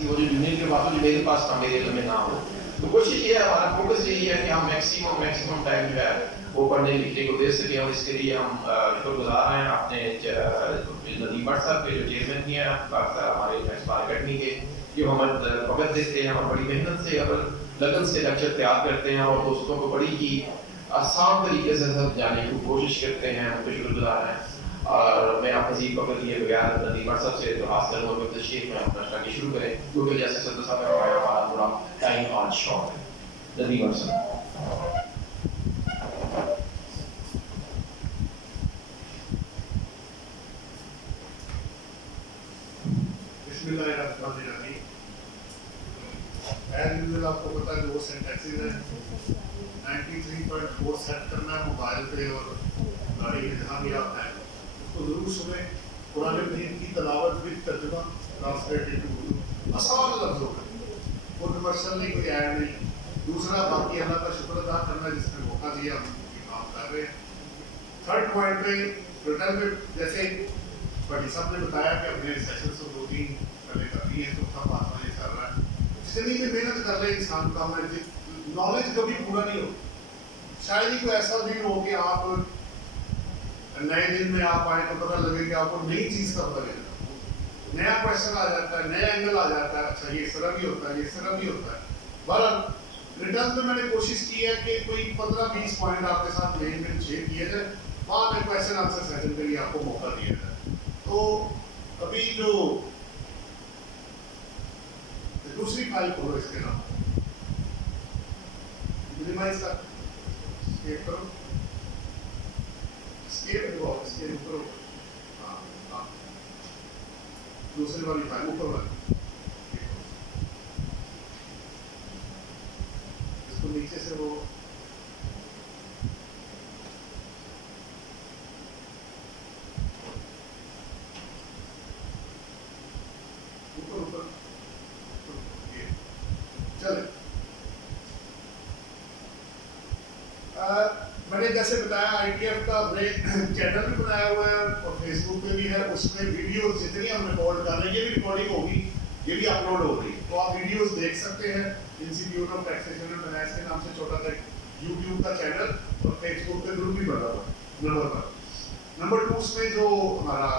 कि वो जो जूनियर के पास हो जो मेरे पास था मेरे इल्म में ना हो। तो कोशिश ये है, हमारा फोकस यही है कि हम मैक्सिमम टाइम जो है वो पढ़ने लिखने को दे सकें, और इसके लिए हम शुक्रगुजार हैं अपने नदीम भट्ट साहब के जो चेयरमैन भी हैं हमारे अकेडमी के, जो हमें वक्त देते हैं और बड़ी मेहनत से और लगन से लेक्चर तैयार करते हैं और दोस्तों को बड़ी ही आसान तरीके से समझाने की कोशिश करते हैं, उनके शुक्रगुजार हैं। और मैं आप नजीब वक्त लिए बगैर नदीम भट्ट साहब से दरख्वास्त करूँगा कि तशरीफ में अपना स्टडी शुरू करें, क्योंकि जैसे सदर साहब ने बताया हमारा पूरा टाइम आज शॉर्ट है। नदीम भट्ट साहब। आपको पता है 2 सेंटेंसेस हैं, 93.4 सेट करना है मोबाइल पे और गाड़ी में जहाँ भी आप हैं उसको जरूर सुने। कुरान मजीद की तलावत भी तर्जुमा ट्रांसलेटेड टू उर्दू आसान लफ्जों में, कोई कमर्शियल नहीं, कोई ऐड नहीं। दूसरा बाकी अल्लाह का शुक्र अदा करना जिसने मौका दिया, हम काम कर रहे हैं। थर्ड पॉइंट पे रिटर्न में जैसे बड़ी साहब ने बताया कि अपने सेशन से 2-3 पहले कर दिए, तो सब आसान ये चल रहा है। जितनी भी मेहनत कर रहे इंसान का नॉलेज कभी पूरा नहीं हो। शायद ही कोई ऐसा दिन हो कि आप नए दिन में आप आए तो पता लगे कि आपको नई चीज का पता लगे, नया क्वेश्चन आ जाता है, नया एंगल आ जाता है, अच्छा ये इस तरह भी होता है, ये इस तरह भी होता है। बहरहाल रिटर्न में मैंने कोशिश की है कि कोई 15-20 पॉइंट आपके साथ मेन में शेयर किए जाए, बाद में क्वेश्चन आंसर सेशन के लिए आपको मौका दिया जाए। तो अभी जो दूसरी फाइल खोलो, इसके नाम मिनिमाइज कर, स्केप करो, स्केप करो, हाँ दूसरी वाली फाइल ऊपर वाली, इसको नीचे से वो ऊपर चले। मैंने जैसे बताया ITF का हमने चैनल भी बनाया हुआ है और फेसबुक पे भी है, उसमें वीडियोस जितनी हम रिकॉर्ड कर रहे हैं, ये भी रिकॉर्डिंग होगी, ये भी अपलोड हो रही है, तो आप वीडियोस देख सकते हैं। Institute of taxation and finance के नाम से छोटा सा यूट्यूब का चैनल और फेसबुक पे ग्रुप भी बना हुआ है। नंबर 2 उसमें जो हमारा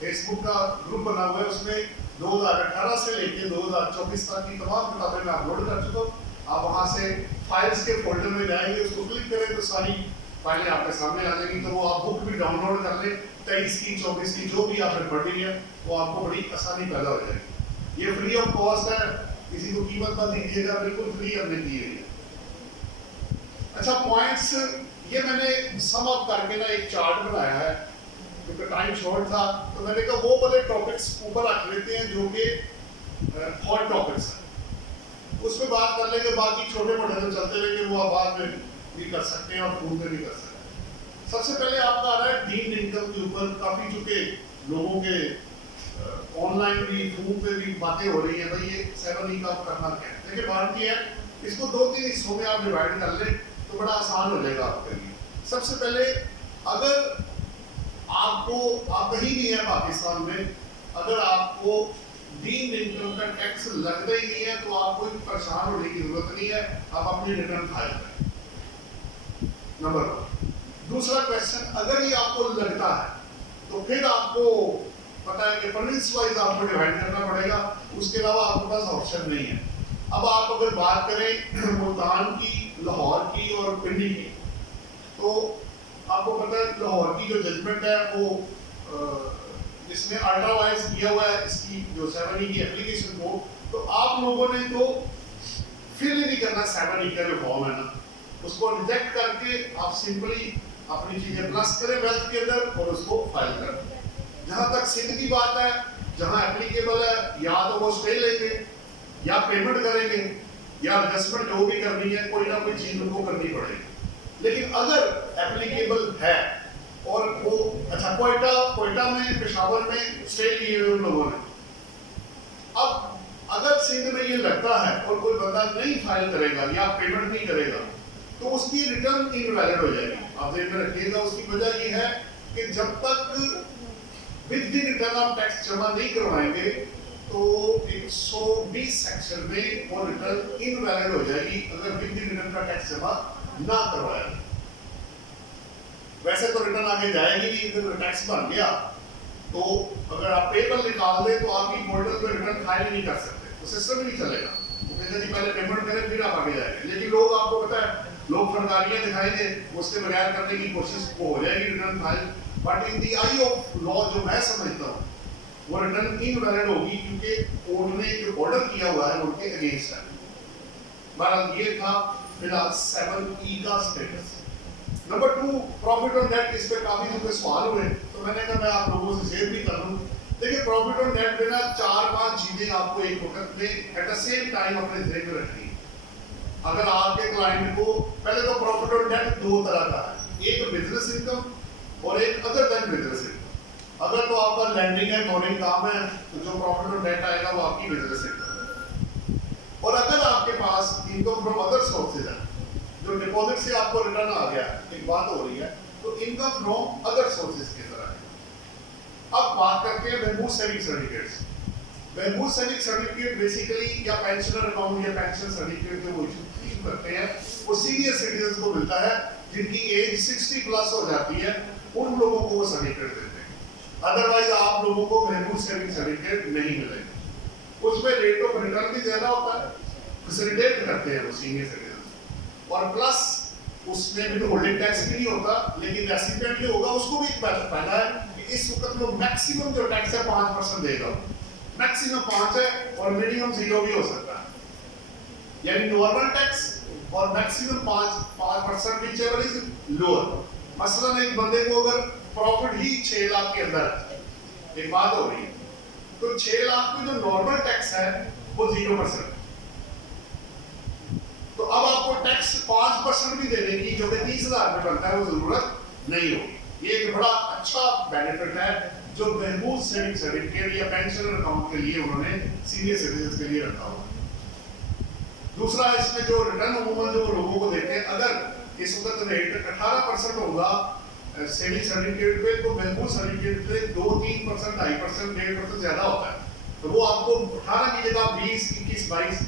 फेसबुक का ग्रुप बना हुआ है, उसमें 2018 से लेकर 2024 तक की तमाम किताबें मैं अपलोड कर चुका हूँ। आप वहाँ से फाइल्स के फोल्डर में जाएंगे, उसको क्लिक करें तो सारी फाइलें आपके सामने आ जाएंगी। तो वो आप बुक भी डाउनलोड कर लें, 23 की 24 की जो भी आपने पढ़नी है वो आपको बड़ी आसानी पैदा हो जाएगी। ये फ्री ऑफ कॉस्ट है, किसी को कीमत मत दीजिएगा, बिल्कुल फ्री हमने दी है। अच्छा पॉइंट्स ये मैंने सम अप करके ना एक चार्ट बनाया है, क्योंकि टाइम शॉर्ट था तो मैंने कहा वो वाले टॉपिक्स ऊपर रख लेते हैं जो कि हॉट टॉपिक्स हैं, उसमें बात कर लेंगे। बाकी छोटे मोटे तो चलते रहेंगे, वो आप बाद में भी कर सकते हैं और फोन पे भी कर सकते हैं। सबसे पहले आपका आ रहा है डीम्ड इनकम के ऊपर। काफी चुके लोगों के ऑनलाइन भी फोन पे भी बातें हो रही है, भाई ये 7 इनकम करना क्या है। देखिए बात ये है, इसको 2-3 हिस्सों में आप डिवाइड कर लें तो बड़ा आसान हो जाएगा आपके लिए। सबसे पहले अगर आपको, आप कहीं भी है पाकिस्तान में, अगर आपको डीम्ड इनकम का टैक्स लगता ही नहीं है तो आपको परेशान होने की जरूरत नहीं है, आप अपनी रिटर्न फाइल करें। नंबर 1। दूसरा क्वेश्चन, अगर ये आपको लगता है तो फिर आपको पता है कि प्रोविंस वाइज आपको डिवाइड करना पड़ेगा, उसके अलावा आपके पास ऑप्शन नहीं है। अब आप अगर बात करें मुल्तान की, लाहौर की और पिंडी की, तो आपको पता है लाहौर की जो जजमेंट है वो इसने अल्ट्रावाइज किया हुआ है इसकी जो 7E की एप्लीकेशन को, तो आप लोगों ने तो फिल ही नहीं करना 7E का जो फॉर्म है ना, उसको रिजेक्ट करके आप सिंपली अपनी चीजें प्लस करें वेल्थ के अंदर और उसको फाइल करें। जहां तक सिंध की बात है, जहां एप्लीकेबल है, या तो वो स्टे लेंगे या पेमेंट करेंगे या एडजस्टमेंट जो भी करनी है, कोई ना कोई चीज उनको करनी पड़ेगी। लेकिन अगर एप्लीकेबल है और वो, अच्छा कोयटा में, पेशावर में स्टे लिए हुए उन लोगों ने, अब अगर सिंध में ये लगता है और कोई बंदा नहीं फाइल करेगा या पेमेंट नहीं करेगा तो उसकी रिटर्न इनवैलिड हो जाएगी। आप ध्यान में रखिएगा, उसकी वजह ये है कि जब तक विद द रिटर्न आप टैक्स जमा नहीं करवाएंगे तो 120 20 सेक्शन में वो रिटर्न इनवैलिड हो जाएगी अगर विद रिटर्न का टैक्स जमा ना करवाया। वैसे तो रिटर्न आगे जाएगी नहीं, अगर टैक्स बन गया तो अगर आप पेपर निकाल दे तो आपकी पोर्टल पे रिटर्न फाइल ही नहीं कर सकते, तो सिस्टम ही नहीं चलेगा। वो कहते हैं पहले पेमेंट करें फिर आप आगे जाएंगे, लेकिन लोग आपको पता है लोग फनकारियां दिखाएंगे, उसके बगैर करने की कोशिश वो हो जाएगी return file. But in the I of law जो मैं समझता हूँ वो रिटर्न इनवैलिड होगी क्योंकि उन्होंने जो ऑर्डर किया हुआ है उनके अगेंस्ट है। बहरहाल ये था फिलहाल 7E का status. Number 2 profit on net, इस पे काफी मुझे सवाल हुए तो मैंने कहा मैं आप लोगों से शेयर भी कर लूं। देखिए प्रॉफिट ऑन नेट में ना 4-5 चीजें आपको एक वक्त में एट द सेम टाइम अपने ध्यान में रखनी है। अगर आपके क्लाइंट को पहले तो प्रॉफिट ऑन नेट 2 तरह का है, एक बिजनेस इनकम और एक अदर देन बिजनेस इनकम। अगर तो आपका लैंडिंग है बोरिंग काम है तो जो प्रॉफिट ऑन नेट आएगा वो आपकी बिजनेस इनकम है। और अगर आपके पास इनकम फ्रॉम अदर सोर्सेज है, जो डिपॉजिट से आपको रिटर्न आ गया, एक बात हो रही है, तो इनकम फ्रॉम अदर सोर्सेज की तरह है। अब बात करते हैं महबूब सेविंग सर्टिफिकेट्स। महबूब सेविंग सर्टिफिकेट बेसिकली या पेंशनर अकाउंट या पेंशन सर्टिफिकेट जो वो इशू करते हैं वो सीनियर सिटीजन को मिलता है जिनकी एज 60 प्लस हो जाती है, उन लोगों को वो सर्टिफिकेट देते हैं। अदरवाइज आप लोगों को महबूब सेविंग सर्टिफिकेट नहीं मिलेगा। उसमें रेट ऑफ रिटर्न भी ज्यादा होता है, फैसिलिटेट करते हैं वो सीनियर सिटीजन, और प्लस उसमें भी होल्डिंग टैक्स भी नहीं होता, लेकिन रेसिडेंट जो होगा उसको भी एक फायदा है कि इस वक्त वो मैक्सिमम जो टैक्स है 5% देगा। मैक्सिमम 5 है और मिनिमम 0 भी हो सकता है, यानी नॉर्मल टैक्स और मैक्सिमम 5% व्हिचएवर इज लोअर। मसलन एक बंदे को अगर प्रॉफिट ही 6 लाख के अंदर, एक बात हो रही है, तो 6 लाख में जो नॉर्मल टैक्स है वो 0%। तो अब आपको टैक्स 5% भी देने की जो कि 30,000 में बनता है वो जरूरत नहीं होगी। ये एक बड़ा अच्छा बेनिफिट है जो महबूब सेविंग सर्टिफिकेट या पेंशन अकाउंट के लिए उन्होंने सीनियर सिटीजन के लिए रखा हुआ। दूसरा इसमें जो रिटर्न अमूमन जो लोगों को देते हैं, अगर इस वक्त रेट 18% होगा सेविंग सर्टिफिकेट पे, तो महबूब सर्टिफिकेट पे 2-3%, 2.5%, 1.5% ज्यादा होता है। तो वो आपको 18 की जगह 20, 21, 22,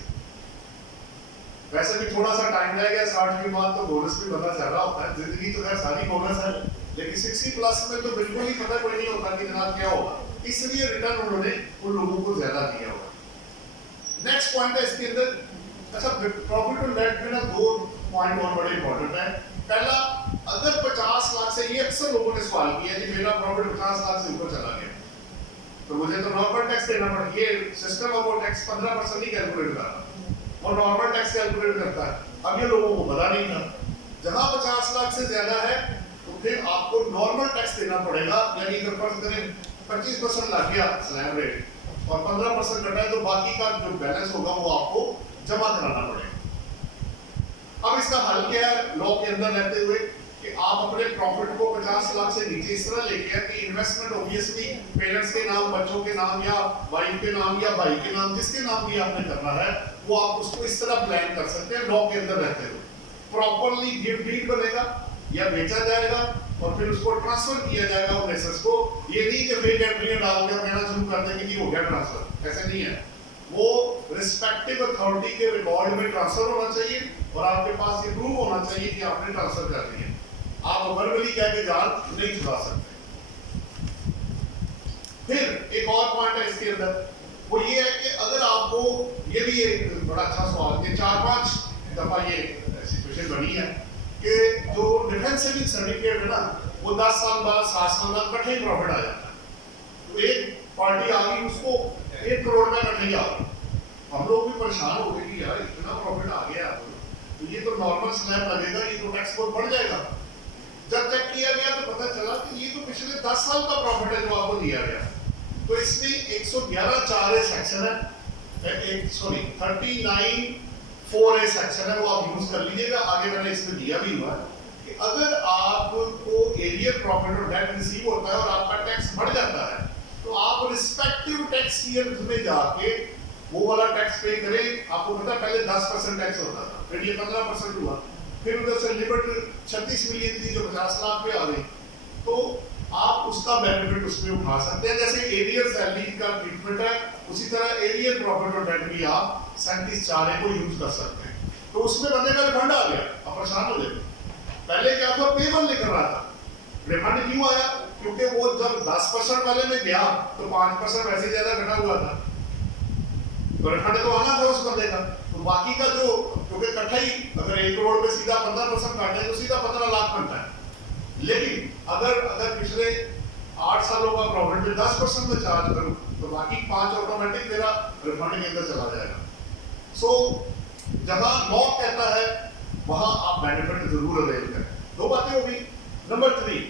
वैसे भी थोड़ा सा टाइम लगेगा 60 के बाद तो बोनस भी बड़ा ज्यादा होता है। जिंदगी तो खैर सारी बोनस है, लेकिन 60 प्लस में तो बिल्कुल ही पता कोई नहीं होता कि जनाब क्या होगा, इसलिए रिटर्न उन्होंने उन लोगों को ज्यादा दिया होगा। नेक्स्ट पॉइंट है इसके अंदर, अच्छा प्रॉफिट ऑन नेट में ना 2 पॉइंट और बड़े इंपॉर्टेंट है। पहला, अगर 50 लाख से, ये अक्सर लोगों ने सवाल किया कि मेरा प्रॉफिट 50 लाख से ऊपर चला गया तो मुझे तो नॉर्मल टैक्स देना पड़ेगा। ये सिस्टम अब वो टैक्स 15% ही कैलकुलेट कर रहा है और नॉर्मल टैक्स कैलकुलेट करता है। अब ये लोगों को पता नहीं था, जहां 50 लाख से ज्यादा है तो फिर आपको नॉर्मल टैक्स देना पड़ेगा, यानी अगर फर्ज करें 25% लग गया स्लैब रेट और 15% कटा है तो बाकी का जो बैलेंस होगा वो आपको जमा कराना पड़ेगा। अब इसका हल क्या है लॉ के अंदर रहते हुए कि आप अपने प्रॉफिट को 50 लाख से नीचे इस तरह लेके आए कि इन्वेस्टमेंट ऑब्वियसली पेरेंट्स के नाम, बच्चों के नाम या वाइफ के नाम या भाई के नाम, जिसके नाम भी आपने करना है वो आप उसको इस तरह प्लान कर सकते हैं लॉ के अंदर रहते हुए। प्रॉपर्ली गिफ्ट डीड बनेगा या बेचा जाएगा और फिर उसको ट्रांसफर किया जाएगा उन एसेट्स को। ये नहीं कि फेक एंट्रियां डाल के कहना शुरू कर देंगे कि हो गया ट्रांसफर, ऐसे नहीं है। वो रिस्पेक्टिव अथॉरिटी के रिकॉर्ड में ट्रांसफर होना चाहिए और आपके पास ये प्रूव होना चाहिए कि आपने ट्रांसफर कर दिया। आप वर्बली कह के जान नहीं छुड़ा सकते। फिर एक और पॉइंट है इसके अंदर, वो ये है कि अगर आपको, ये भी एक बड़ा अच्छा सवाल है, 4-5 दफा ये सिचुएशन बनी है कि जो डिफेंस सेविंग सर्टिफिकेट है ना वो 10 साल बाद 7 साल बाद कठे प्रॉफिट आ जाता है। तो एक पार्टी आ गई उसको 1 करोड़ का कठे आ गया, हम लोग भी परेशान हो गए कि यार इतना प्रॉफिट आ गया तो ये तो नॉर्मल स्लैब लगेगा, ये तो टैक्स बहुत बढ़ जाएगा। जब चेक किया गया तो पता चला कि ये तो पिछले 10 साल का प्रॉफिट है जो आपको दिया गया। तो इसमें 111(4) सेक्शन है, 39(4) सेक्शन है, वो आप यूज कर लीजिएगा। आगे मैंने इसमें दिया भी हुआ कि अगर आपको एरियर प्रॉफिट और नेट रिसीव होता है और आपका टैक्स बढ़ जाता है तो आप रिस्पेक्टिव टैक्स ईयर में जाके वो वाला टैक्स पे करें। आपको पता है पहले 10% टैक्स होता था, फिर ये 15% हुआ, फिर उधर से लिमिट 36 मिलियन थी जो 50 लाख पे आ गई, तो आप उसका बेनिफिट उसमें उठा सकते हैं। जैसे एरियर सैलरी का ट्रीटमेंट है उसी तरह एरियल प्रॉफिट और डेट भी आप 37(4) को यूज कर सकते हैं। तो उसमें बंदे का रिफंड आ गया, आप परेशान हो जाए। पहले क्या था, पेबल लिख रहा था, रिफंड क्यों आया? क्योंकि वो जब 10% वाले में गया तो 5% वैसे ज्यादा घटा हुआ था, तो रिफंड तो आना था उस बंदे का। तो बाकी का जो, क्योंकि इकट्ठा ही अगर 1 करोड़ में सीधा 15% काटे तो सीधा 15 लाख बनता है। लेकिन अगर पिछले 8 सालों का प्रॉफिट में 10% में चार्ज करूं तो बाकी 5 ऑटोमेटिक मेरा रिफंड के अंदर चला जाएगा। सो जहां लॉ कहता है वहां आप बेनिफिट जरूर अवेल करें। 2 बातें होगी। नंबर 3,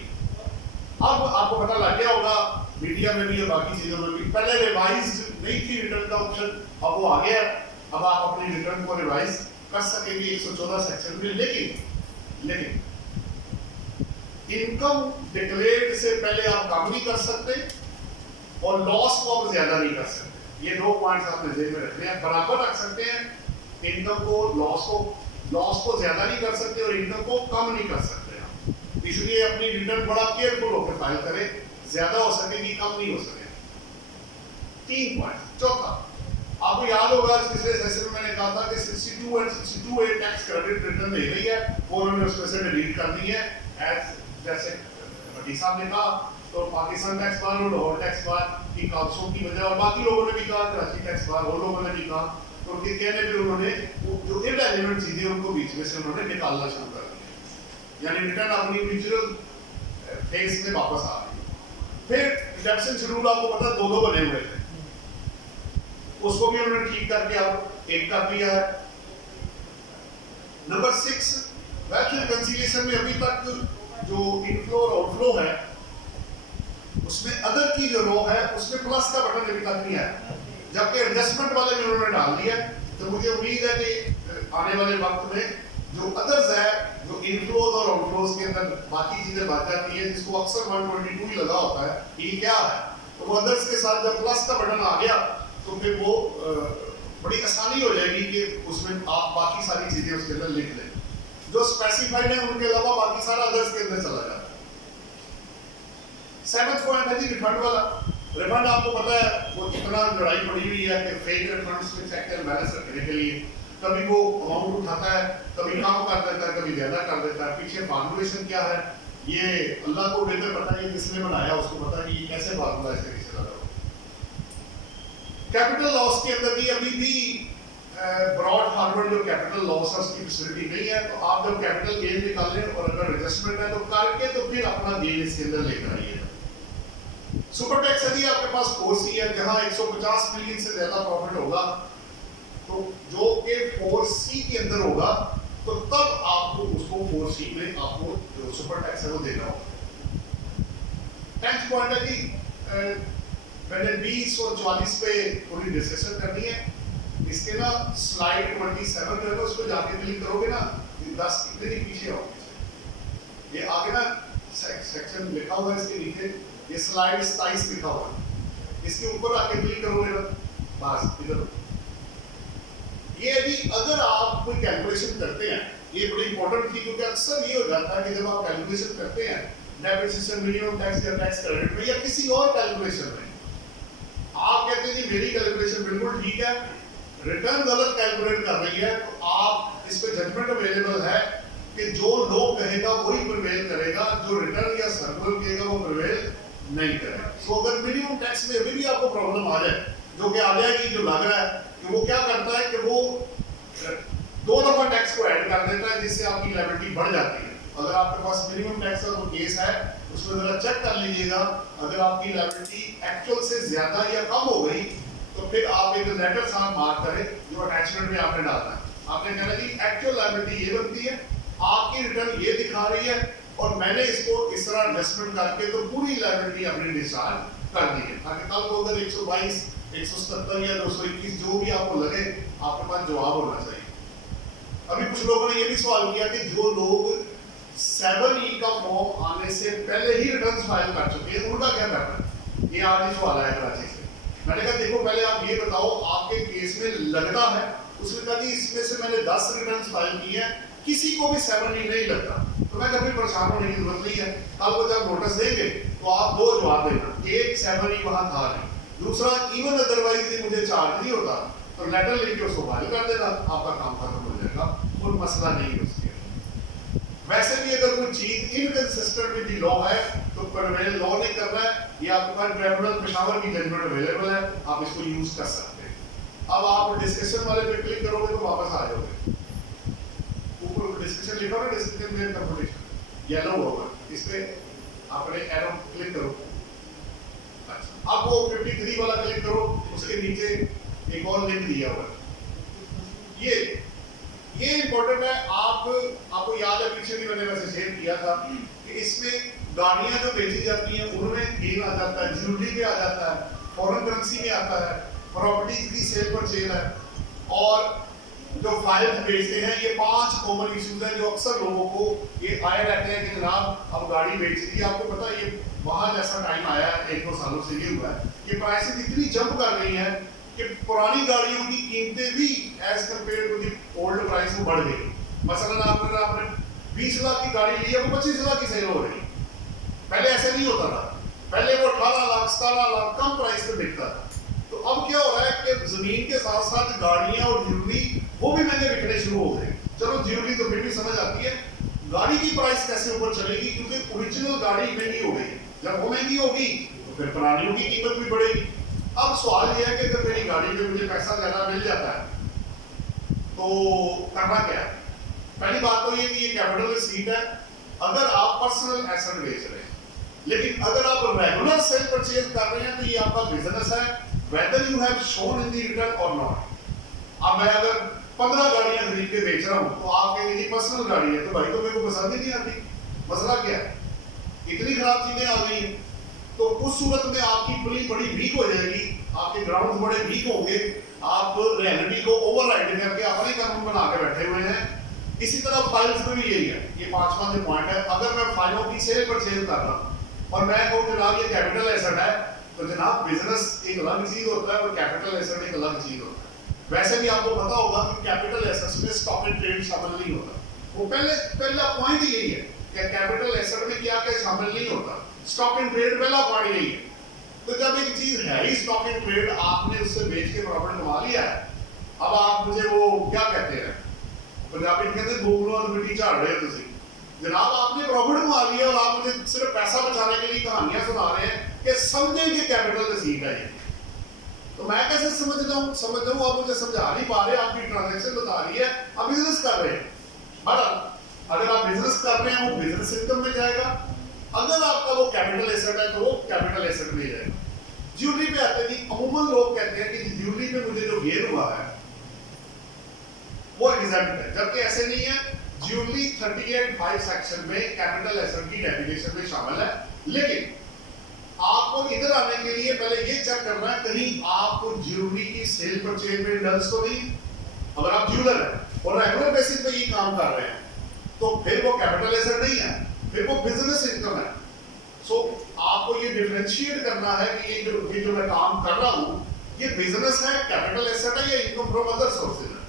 अब आपको पता लग गया होगा मीडिया में भी या बाकी चीजों में भी, पहले रिवाइज नहीं थी रिटर्न का ऑप्शन, अब वो आ गया। अब आप अपनी रिटर्न को रिवाइज कर सकेंगे 114 सेक्शन में। लेकिन इनकम डिक्लेयर्ड से पहले आप कम नहीं कर सकते और लॉस को आप ज्यादा नहीं कर सकते। ये 2 पॉइंट्स आपने जेब में रखने हैं। बराबर रख सकते हैं इनकम को, लॉस को ज्यादा नहीं कर सकते और इनकम को कम नहीं कर सकते। इसलिए अपनी रिटर्न बड़ा केयरफुल होकर फाइल करें, ज्यादा हो सकेगी, कम नहीं हो सके। 3 पॉइंट। चौथा, आपको याद होगा पिछले सेशन में मैंने कहा था कि 62 और 62A टैक्स क्रेडिट रिटर्न दे रही है, वो उन्होंने उसमें से डिलीट कर दी है। जैसे भट्टी साहब ने कहा, तो पाकिस्तान टैक्स बार और लाहौर टैक्स बार की कागजों की वजह, और बाकी लोगों ने भी कहा, कराची टैक्स बार और लोगों ने भी कहा, तो उनके कहने पे उन्होंने जो इररिलेवेंट चीजें उनको बीच में से उन्होंने निकालना शुरू कर दिया, यानी रिटर्न अपनी ओरिजिनल फेस में वापस आ गई। फिर डिडक्शन शेड्यूल आपको पता 2 बने हुए थे, उसको भी उन्होंने ठीक करके अब 1 कर दिया है। नंबर 6, वेल्थ रिकंसिलिएशन में अभी तक जो इनफ्लो और आउटफ्लो है उसमें अदर की जो रो है उसमें प्लस का बटन अभी तक नहीं आया, जबकि एडजस्टमेंट वाले में उन्होंने डाल दिया। तो मुझे उम्मीद है कि आने वाले वक्त में जो अदर्स है, जो इनफ्लोज और आउटफ्लोज के अंदर बाकी चीजें बच जाती है, जिसको अक्सर 122 ही लगा होता है, ये क्या है, तो वो अदर्स के साथ जब प्लस का बटन आ गया तो फिर वो बड़ी आसानी हो जाएगी कि उसमें आप बाकी सारी चीजें उसके अंदर लिख लें। जो स्पेसिफाइड है उनके अलावा बाकी सारा अदर्स के अंदर चला जाता है। 7th पॉइंट है जी रिफंड वाला। रिफंड आपको पता है वो कितना लड़ाई पड़ी हुई है कि फेक रिफंड्स में चेक एंड बैलेंस रखने के लिए कभी वो अमाउंट उठाता है, कभी कम कर देता है, कभी ज्यादा कर देता है। पीछे फॉर्मूलेशन क्या है ये अल्लाह को बेहतर पता है, किसने बनाया उसको पता है कि ये कैसे फार्मूला इसके पीछे लगा। कैपिटल लॉस के अंदर भी अभी भी ब्रॉड फॉरवर्ड जो कैपिटल लॉस है उसकी फैसिलिटी नहीं है। तो आप जब कैपिटल गेन निकालें और अगर एडजस्टमेंट है तो करके तो फिर अपना गेन इसके अंदर लेकर आइए। सुपर टैक्स यदि आपके पास 4C है जहां 150 मिलियन से ज्यादा प्रॉफिट होगा तो जो कि 4C के अंदर होगा तो तब आपको उसको 4C में आपको जो सुपर टैक्स है वो देना होगा। 10th पॉइंट है कि मैंने 20 और 44 पे थोड़ी डिस्कशन करनी है। इसके ना स्लाइड 27 जो है ना उसको जाके क्लिक करोगे ना 10 इतने पीछे हो, ये आगे ना सेक्शन लिखा हुआ है, इसके नीचे ये स्लाइड 27 लिखा हुआ है, इसके ऊपर आके क्लिक करोगे ना बस इधर। ये यदि अगर आप कोई कैलकुलेशन करते हैं, ये बड़ी इंपॉर्टेंट थी क्योंकि अक्सर ये हो जाता है कि जब आप कैलकुलेशन करते हैं डेप्रिसिएशन मिनिमम टैक्स या टैक्स क्रेडिट में या किसी और कैलकुलेशन में, आप कहते हैं जी मेरी कैलकुलेशन बिल्कुल ठीक है, रिटर्न गलत कैलकुलेट कर रही है, तो आप इस पे जजमेंट अवेलेबल है कि जो लोग कहेगा वही प्रिवेल करेगा, जो रिटर्न या सर्कुलर कहेगा वो प्रिवेल नहीं करेगा। तो अगर मिनिमम टैक्स में अभी भी आपको प्रॉब्लम आ जाए, जो कि आ जाएगी, जो लग रहा है कि वो क्या करता है कि वो 2 दफा टैक्स को ऐड कर देता है जिससे आपकी लायबिलिटी बढ़ जाती है। अगर आपके पास मिनिमम टैक्स का कोई केस है उसमें जरा चेक कर लीजिएगा, अगर आपकी लायबिलिटी एक्चुअल से ज्यादा या कम हो गई तो फिर आप एक लेटर साथ मार्क करें जो अटैचमेंट में आपने डालना है। आपने कहना जी एक्चुअल लायबिलिटी ये बनती है, आपकी रिटर्न ये दिखा रही है और मैंने इसको इस तरह एडजस्टमेंट करके तो पूरी लायबिलिटी अपनी डिस्चार्ज कर दी है, ताकि कल को अगर 122, 177 या 221 जो भी आपको लगे आपके पास जवाब होना चाहिए। अभी कुछ लोगों ने ये भी सवाल किया कि जो लोग 7E का फॉर्म आने से पहले ही रिटर्न फाइल कर चुके हैं उनका क्या करना है, ये आज ही सवाल आया कराची से। मैंने कहा देखो पहले आप ये बताओ आपके केस में लगता है, उसने कहा जी इसमें से मैंने 10 रिटर्न फाइल की है, किसी को भी 7E नहीं लगता, तो मैं कभी परेशान होने की जरूरत नहीं है। कल को जब नोटिस देंगे तो आप 2 जवाब देना, एक 7E वहां था नहीं, दूसरा, इवन अदरवाइज मुझे चार्ज नहीं होता तो लेटर लेके उसको फाइल कर देना, आपका काम खत्म हो जाएगा, कोई मसला नहीं है उसके। वैसे भी अगर कोई चीज इनकंसिस्टेंट विद द लॉ है तो प्रिवेल लॉ नहीं करना है, ये आपके पास ट्रिब्यूनल पेशावर की जजमेंट अवेलेबल है, आप इसको यूज कर सकते हैं। अब आप डिस्कशन वाले पे क्लिक करोगे तो वापस आ जाओगे, ऊपर डिस्कशन लिखा है, डिस्कशन में कंपटीशन येलो होगा, इस पे आपने एरो क्लिक करो। अच्छा, अब वो 53 वाला क्लिक करो, उसके नीचे एक और लिंक दिया हुआ है, ये इंपॉर्टेंट है। आपको याद है पीछे भी मैंने वैसे शेयर किया था कि इसमें गाड़ियां जो बेची जाती हैं उनमें गेन आ जाता है, ज्वेलरी पे आ जाता है, फॉरेन करेंसी में आता है, प्रॉपर्टीज की सेल परचेज है, और जो फाइल्स बेचते हैं, ये 5 कॉमन इश्यूज हैं जो अक्सर लोगों को ये आए रहते हैं कि जनाब अब गाड़ी बेच दी। आपको पता है ये वहां जैसा टाइम आया है 1-2 सालों से ये हुआ है कि प्राइसेस इतनी जंप कर रही हैं कि पुरानी गाड़ियों की कीमतें भी as compared to the old price में बढ़ गई। मसलन आपने 20 लाख की गाड़ी ली है, वो 25 लाख की सेल हो रही है। पहले ऐसे नहीं होता था, पहले वो 18 लाख 17 लाख कम प्राइस पे बिकता था। तो अब क्या हो रहा है कि जमीन के साथ साथ गाड़ियां और ज्वेलरी वो भी महंगे बिकने शुरू हो गए। चलो ज्वेलरी तो फिर भी समझ आती है, गाड़ी की प्राइस कैसे ऊपर चलेगी, क्योंकि ओरिजिनल गाड़ी महंगी हो गई। जब वो महंगी होगी तो फिर पुरानियों की कीमत भी बढ़ेगी। अब सवाल यह है कि अगर मेरी गाड़ी पे मुझे पैसा ज्यादा मिल जाता है तो करना क्या है? पहली बात तो ये कि ये कैपिटल रिसीट है अगर आप पर्सनल एसेट बेच रहे हैं, लेकिन अगर आप रेगुलर सेल परचेज कर रहे हैं तो ये आपका बिजनेस है, whether you have shown in the return और नॉट। अब मैं अगर 15 गाड़ियां खरीद के बेच रहा हूं तो आप कहेंगे ये पर्सनल गाड़ी है, तो भाई तो मेरे को पसंद ही नहीं आती, मसला क्या है? इतनी खराब चीजें आ गई हैं। तो उस सूरत में आपकी पुलिस बड़ी वीक हो जाएगी, आपके ग्राउंड बड़े वीक होंगे, आप रियलिटी को ओवरराइड करके अपने कानून बना के बैठे हुए हैं। इसी तरह फाइल्स में भी यही है, ये 5वां जो पॉइंट है। अगर मैं फाइलों की सेल परचेज कर रहा हूं और मैं कहूं जनाब ये कैपिटल एसेट है, तो जनाब बिजनेस एक अलग चीज होता है और कैपिटल एसेट एक अलग चीज होता है। वैसे भी आपको पता होगा कि कैपिटल एसेट्स में स्टॉक एंड ट्रेड शामिल नहीं होता। वो पहला पॉइंट यही है कि कैपिटल एसेट में क्या क्या शामिल नहीं होता, स्टॉक एंड ट्रेड पहला पॉइंट यही है। तो जब एक चीज है ही स्टॉक एंड ट्रेड, आपने उससे बेच के प्रॉफिट कमा लिया है, अब आप मुझे वो क्या कहते हैं पंजाबी में कहते हैं गोगलों और मिट्टी झाड़ रहे हो तुसी। जनाब आपने प्रॉफिट कमा लिया और आप मुझे सिर्फ पैसा बचाने के लिए कहानियां सुना रहे हैं कि समझें कि कैपिटल रिसीट है ये। तो मैं कैसे समझ जाऊं आप मुझे समझा नहीं पा रहे, आपकी ट्रांजैक्शन बता रही है आप बिजनेस कर रहे हैं। बट अगर आप बिजनेस कर रहे हैं वो बिजनेस इनकम में जाएगा, अगर आपका वो कैपिटल एसेट है तो वो कैपिटल एसेट में जाएगा। ज्वेलरी पे आते हैं, अमूमन लोग कहते हैं कि ज्वेलरी पे मुझे जो गेन हुआ है वो एग्जैम्प्ट है, जबकि ऐसे नहीं है। ज्वेलरी 38(5) सेक्शन में कैपिटल एसेट की डेफिनेशन में शामिल है, लेकिन आपको इधर आने के लिए पहले ये चेक करना है कहीं आप ज्वेलरी की सेल परचेज में डल्स तो नहीं। अगर आप ज्वेलर हैं और रेगुलर बेसिस पे ये काम कर रहे हैं तो फिर वो कैपिटल एसेट नहीं है, फिर वो बिजनेस इनकम है। सो आपको ये डिफरेंशिएट करना है कि ये जो मैं काम कर रहा हूं ये बिजनेस है, कैपिटल एसेट है या इनकम फ्रॉम अदर सोर्सेज है।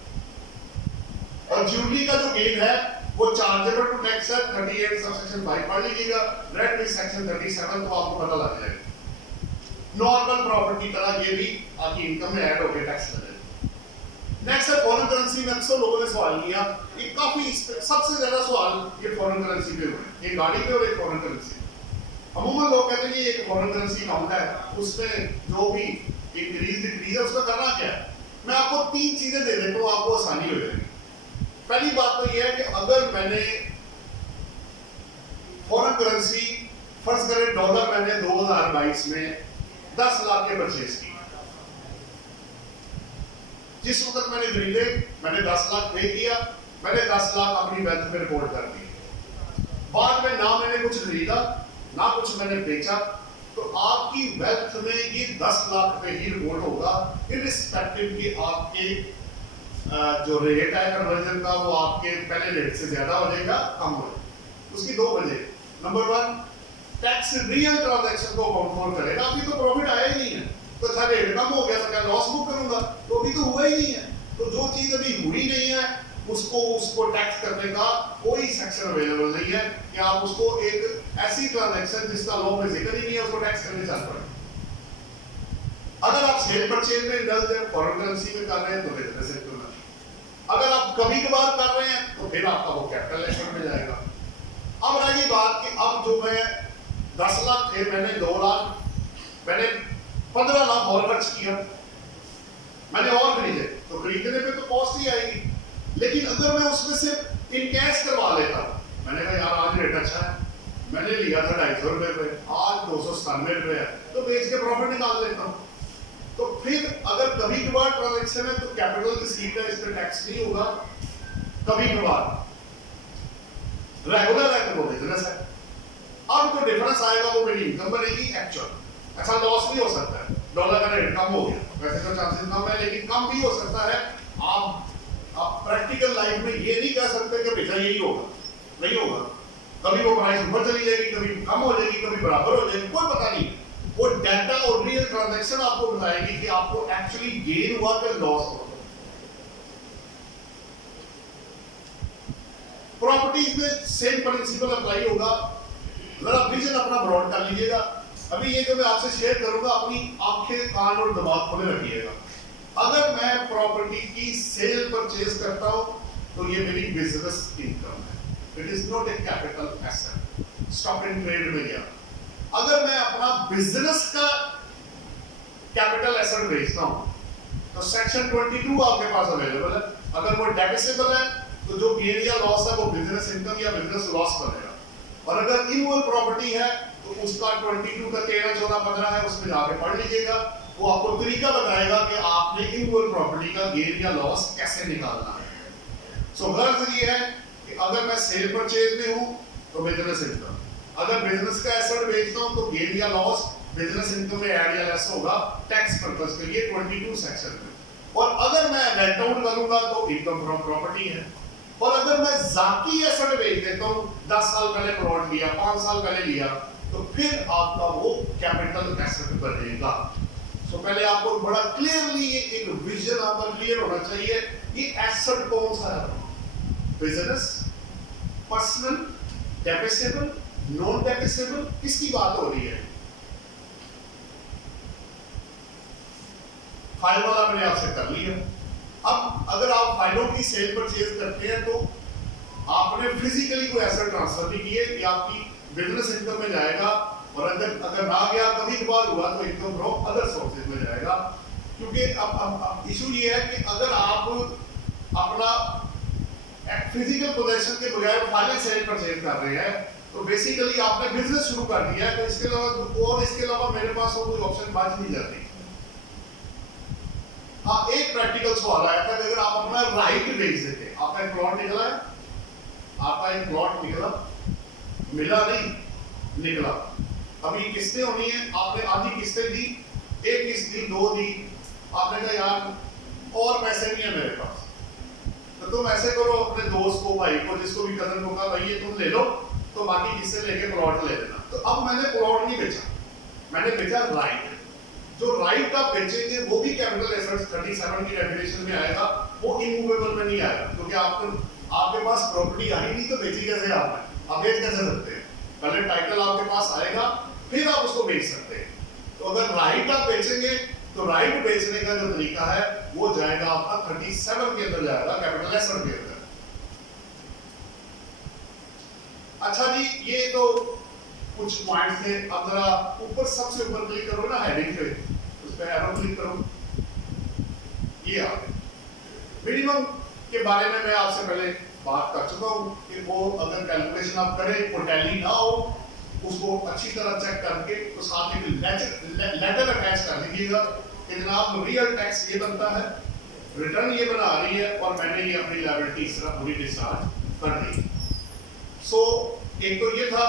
और ज्वेलरी का जो गेन है वो चार्जेबल टू टैक्स है 38 सबसेक्शन 22 पढ़ लीजिएगा, रेड में सेक्शन 37 तो आपको पता लग जाएगा। नॉर्मल प्रॉफिट की तरह ये भी आपकी इनकम में ऐड होकर टैक्स लगेगा। नेक्स्ट है फॉरेन करेंसी में अक्सर लोगों ने सवाल किया, ये काफी सबसे ज्यादा सवाल ये फॉरेन करेंसी पे हुए, एक गाड़ी पे और एक फॉरेन करेंसी। अमूमन लोग कहते हैं कि एक फॉरेन करेंसी अकाउंट है, उसमें जो भी इंक्रीज डिक्रीज है उसका करना क्या है। मैं आपको 3 चीजें दे देता हूं, आपको आसानी हो जाएगी। पहली बात तो यह है कि अगर मैंने फॉरेन करेंसी फर्ज करें डॉलर मैंने 2022 में 10 लाख के परचेज की, जिस वक्त मैंने खरीदे मैंने 10 लाख पे किया, मैंने 10 लाख अपनी वेल्थ में रिपोर्ट कर दी। बाद में ना मैंने कुछ खरीदा ना कुछ मैंने बेचा, तो आपकी वेल्थ में ये 10 लाख पे ही रिपोर्ट होगा, इररिस्पेक्टिव कि आपके जो रेट है कन्वर्जन का वो आपके पहले रेट से ज्यादा हो जाएगा कम हो जाएगा। उसकी 2 वजह, नंबर 1 टैक्स रियल ट्रांजैक्शन को अकाउंट फॉर करेगा। अभी तो प्रॉफिट आया ही नहीं है, तो था रेट कम हो गया तो क्या लॉस बुक करूंगा, तो अभी तो हुआ ही नहीं है। तो जो चीज अभी हुई नहीं है उसको टैक्स करने का कोई सेक्शन अवेलेबल नहीं है कि आप उसको एक ऐसी ट्रांजैक्शन जिसका लॉ में जिक्र ही नहीं है उसको टैक्स करने चल पड़े। अगर आप सेल परचेज में इंडल्ज हैं, फॉरेन करेंसी में कर रहे हैं तो बिजनेस इनकम है। अगर आप कभी कभार कर रहे हैं तो फिर आपका वो कैपिटल एसेट में जाएगा। अब रही बात कि अब जो मैं 10 लाख थे, मैंने 2 लाख, मैंने 15 लाख और खर्च किया, मैंने और खरीदे, तो खरीदने पे तो कॉस्ट ही आएगी। लेकिन अगर मैं उसमें से इन कैश करवा लेता, मैंने कहा यार आज रेट अच्छा है, मैंने लिया था 250 रुपए पे, आज 297 रुपए है, तो बेच के प्रॉफिट निकाल लेता हूँ। तो फिर अगर कभी कभार ट्रांजैक्शन है तो कैपिटल रिसीव्ड है, इस पे टैक्स नहीं होगा। कभी कभार रेगुलर है तो वो बिजनेस है। अब जो डिफरेंस आएगा वो मेरी इनकम बनेगी एक्चुअल। अच्छा लॉस भी हो सकता है, डॉलर का रेट कम हो गया, वैसे तो चांसेस कम है लेकिन कम भी हो सकता है। आप प्रैक्टिकल लाइफ में ये नहीं कह सकते कि भैया यही होगा, नहीं होगा। कभी वो प्राइस ऊपर चली जाएगी, कभी कम हो जाएगी, कभी बराबर हो जाएगी, कोई पता नहीं। वो डाटा और रियल ट्रांजैक्शन आपको बताएगी कि आपको एक्चुअली गेन हुआ कि लॉस हुआ। प्रॉपर्टीज में सेम प्रिंसिपल अप्लाई होगा। जरा विजन अपना ब्रॉड कर लीजिएगा। अभी ये जो मैं आपसे शेयर करूंगा, अपनी आंखें कान और दिमाग खोले रखिएगा। अगर मैं प्रॉपर्टी की सेल परचेज करता हूं तो ये मेरी बिजनेस इनकम है, it is not a capital asset. Stock and trade में गया, अगर मैं अपना बिजनेस का कैपिटल एसेट बेचता हूं तो सेक्शन 22 आपके पास अवेलेबल है। अगर वो डेबिटेबल है तो जो गेन या लॉस है वो बिजनेस इनकम या बिजनेस लॉस बनेगा। और अगर इमूवेबल प्रॉपर्टी है तो उसका 22 का 13, 14, 15 है, उसमें जाके पढ़ लीजिएगा। वो आपको तरीका बताएगा कि आपने इमूवेबल प्रॉपर्टी का गेन या लॉस कैसे निकालना है। सो गर्ज ये है कि अगर मैं सेल परचेज में हूं तो बिजनेस इनकम, अगर बिजनेस का एसेट बेचता हूं तो गेन या लॉस बिजनेस इनकम में ऐड या लेस होगा टैक्स पर्पस के लिए 22 सेक्शन में। और अगर मैं रेंट आउट करूंगा तो इनकम फ्रॉम प्रॉपर्टी है। और अगर मैं जाती एसेट बेच देता हूं, 10 साल पहले प्लॉट लिया, 5 साल पहले लिया, तो फिर आपका वो कैपिटल एसेट बनेगा। तो पहले आपको बड़ा क्लियरली ये एक विजन आपका क्लियर होना चाहिए। ये एसेट कौन सा है? Business, personal, depreciable, non depreciable, किसकी बात हो रही है? फाइल वाला मैंने आपसे कर लिया। अब अगर आप फाइलों की सेल परचेज करते हैं तो आपने फिजिकली कोई एसेट ट्रांसफर नहीं किए, ये आपकी बिजनेस इनकम में जाएगा। और अगर ना गया, कभी कभार हुआ तो इनकम फ्रॉम अदर सोर्सेज में जाएगा। क्योंकि अब इशू ये है कि अगर आप अपना फिजिकल पोजीशन के बगैर फाइलें सेल परचेज कर रहे हैं तो बेसिकली आपने बिजनेस शुरू कर दिया है। तो इसके अलावा मेरे पास और कोई ऑप्शन बच नहीं जाती। हाँ, एक प्रैक्टिकल सवाल आया था कि अगर आप अपना राइट बेच देते, आपका एक प्लॉट निकला है, आपका एक प्लॉट निकला, मिला नहीं, निकला, अभी किस्तें होनी है, आपने आधी किस्तें दी, एक किस्त दी, 2 दी, आपने कहा यार और पैसे नहीं है मेरे पास, तो तुम ऐसे करो, अपने दोस्त को, भाई को, जिसको भी कदर को कहा भाई ये तुम ले लो, तो बाकी किस्तें लेके प्लॉट ले लेना। तो अब मैंने प्लॉट नहीं बेचा, मैंने बेचा राइट। जो राइट आप बेचेंगे वो भी कैपिटल एसेट्स 37 की डेफिनेशन में आएगा, वो इमूवेबल में नहीं आएगा। क्योंकि आपके पास प्रॉपर्टी आई नहीं तो बेची कैसे आपने? आप बेच कैसे सकते हैं? पहले टाइटल आपके पास आएगा फिर आप उसको बेच सकते हैं। तो अगर राइट आप बेचेंगे तो राइट बेचने का जो तरीका है वो जाएगा आपका 37 के अंदर जाएगा, कैपिटल एसेट के अंदर। अच्छा जी, ये तो कुछ पॉइंट्स थे। अब जरा ऊपर सबसे ऊपर क्लिक करो ना, हेडिंग पे, उस पे एरो क्लिक करो, ये आ गया। मिनिमम के बारे में मैं आपसे पहले बात कर चुका हूं कि वो अगर कैलकुलेशन आप करें वो टैली ना हो, उसको अच्छी तरह चेक करके तो साथ में लेटर अटैच कर दीजिएगा कि जनाब रियल टैक्स ये बनता है, रिटर्न ये बना रही है और मैंने ये अपनी लायबिलिटी इस तरह पूरी डिस्चार्ज कर दी। सो एक तो ये था।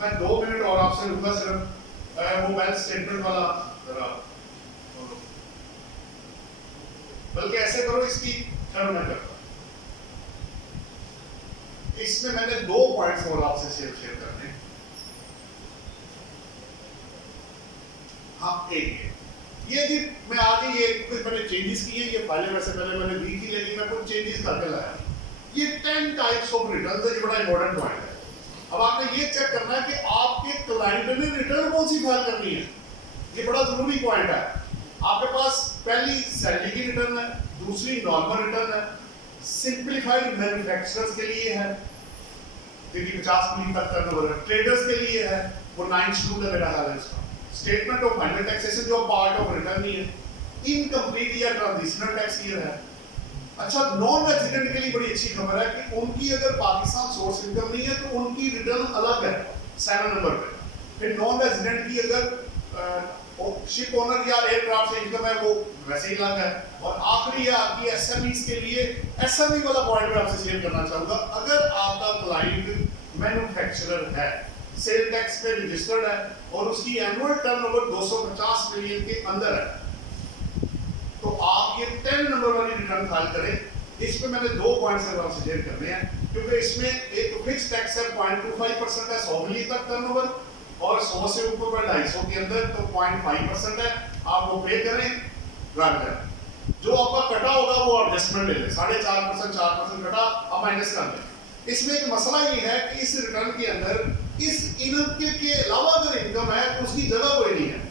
मैं 2 मिनट और आपसे रुका सिर्फ वो बैंक स्टेटमेंट वाला जरा, बल्कि ऐसे करो, इसकी थर्ड में करता। इसमें मैंने 2 पॉइंट्स और आपसे शेयर करने। हाँ, एक ये जी मैं आज ये कुछ मैंने चेंजेस किए, ये फाइलें वैसे पहले मैंने दी थी लेकिन मैं कुछ चेंजेस करके लाया। ये 10 टाइप्स ऑफ रिटर्न्स है, ये बड़ा इंपॉर्टेंट पॉइंट है। अब आपने ये चेक करना है कि आपके क्लाइंट ने रिटर्न कौन सी फाइल करनी है, ये बड़ा जरूरी पॉइंट है। आपके पास पहली सैलरी की रिटर्न है, दूसरी नॉर्मल रिटर्न है, सिंप्लीफाइड मैन्युफैक्चरर्स के लिए है क्योंकि 50 तक टर्नओवर है, ट्रेडर्स के लिए है वो 9 शेड्यूल है मेरा ख्याल है इसका, स्टेटमेंट ऑफ फाइनल टैक्सेशन जो पार्ट ऑफ रिटर्न ही है, इनकम्प्लीट या ट्रांजिशनल टैक्स ईयर है। अच्छा, नॉन रेजिडेंट के लिए बड़ी अच्छी खबर है कि उनकी अगर पाकिस्तान सोर्स इनकम नहीं है तो उनकी रिटर्न अलग है 7 नंबर पे। फिर नॉन रेजिडेंट की अगर शिप ओनर या एयरक्राफ्ट से इनकम है वो वैसे ही अलग है। और आखिरी है आपकी एसएमईज के लिए, एसएमई वाला पॉइंट मैं आपसे शेयर करना चाहूंगा। अगर आपका क्लाइंट मैन्युफैक्चरर है, सेल टैक्स पे रजिस्टर्ड है और उसकी एनुअल टर्नओवर 250 मिलियन के अंदर है तो आप ये 10 नंबर वाली रिटर्न फाइल करें। इसमें मैंने 2 पॉइंट्स आपसे शेयर करने हैं क्योंकि इसमें एक फिक्स टैक्स है 0.25% है 100 मिलियन तक टर्नओवर और 100 से ऊपर पर 250 के अंदर तो 0.5% है, आप वो पे करें, रन करें। जो आपका कटा होगा वो एडजस्टमेंट ले लें, 4.5% 4% कटा आप माइनस कर लें। इसमें एक मसला ये है कि इस रिटर्न के अंदर इस इनकम के अलावा अगर इनकम है तो उसकी जगह कोई नहीं है।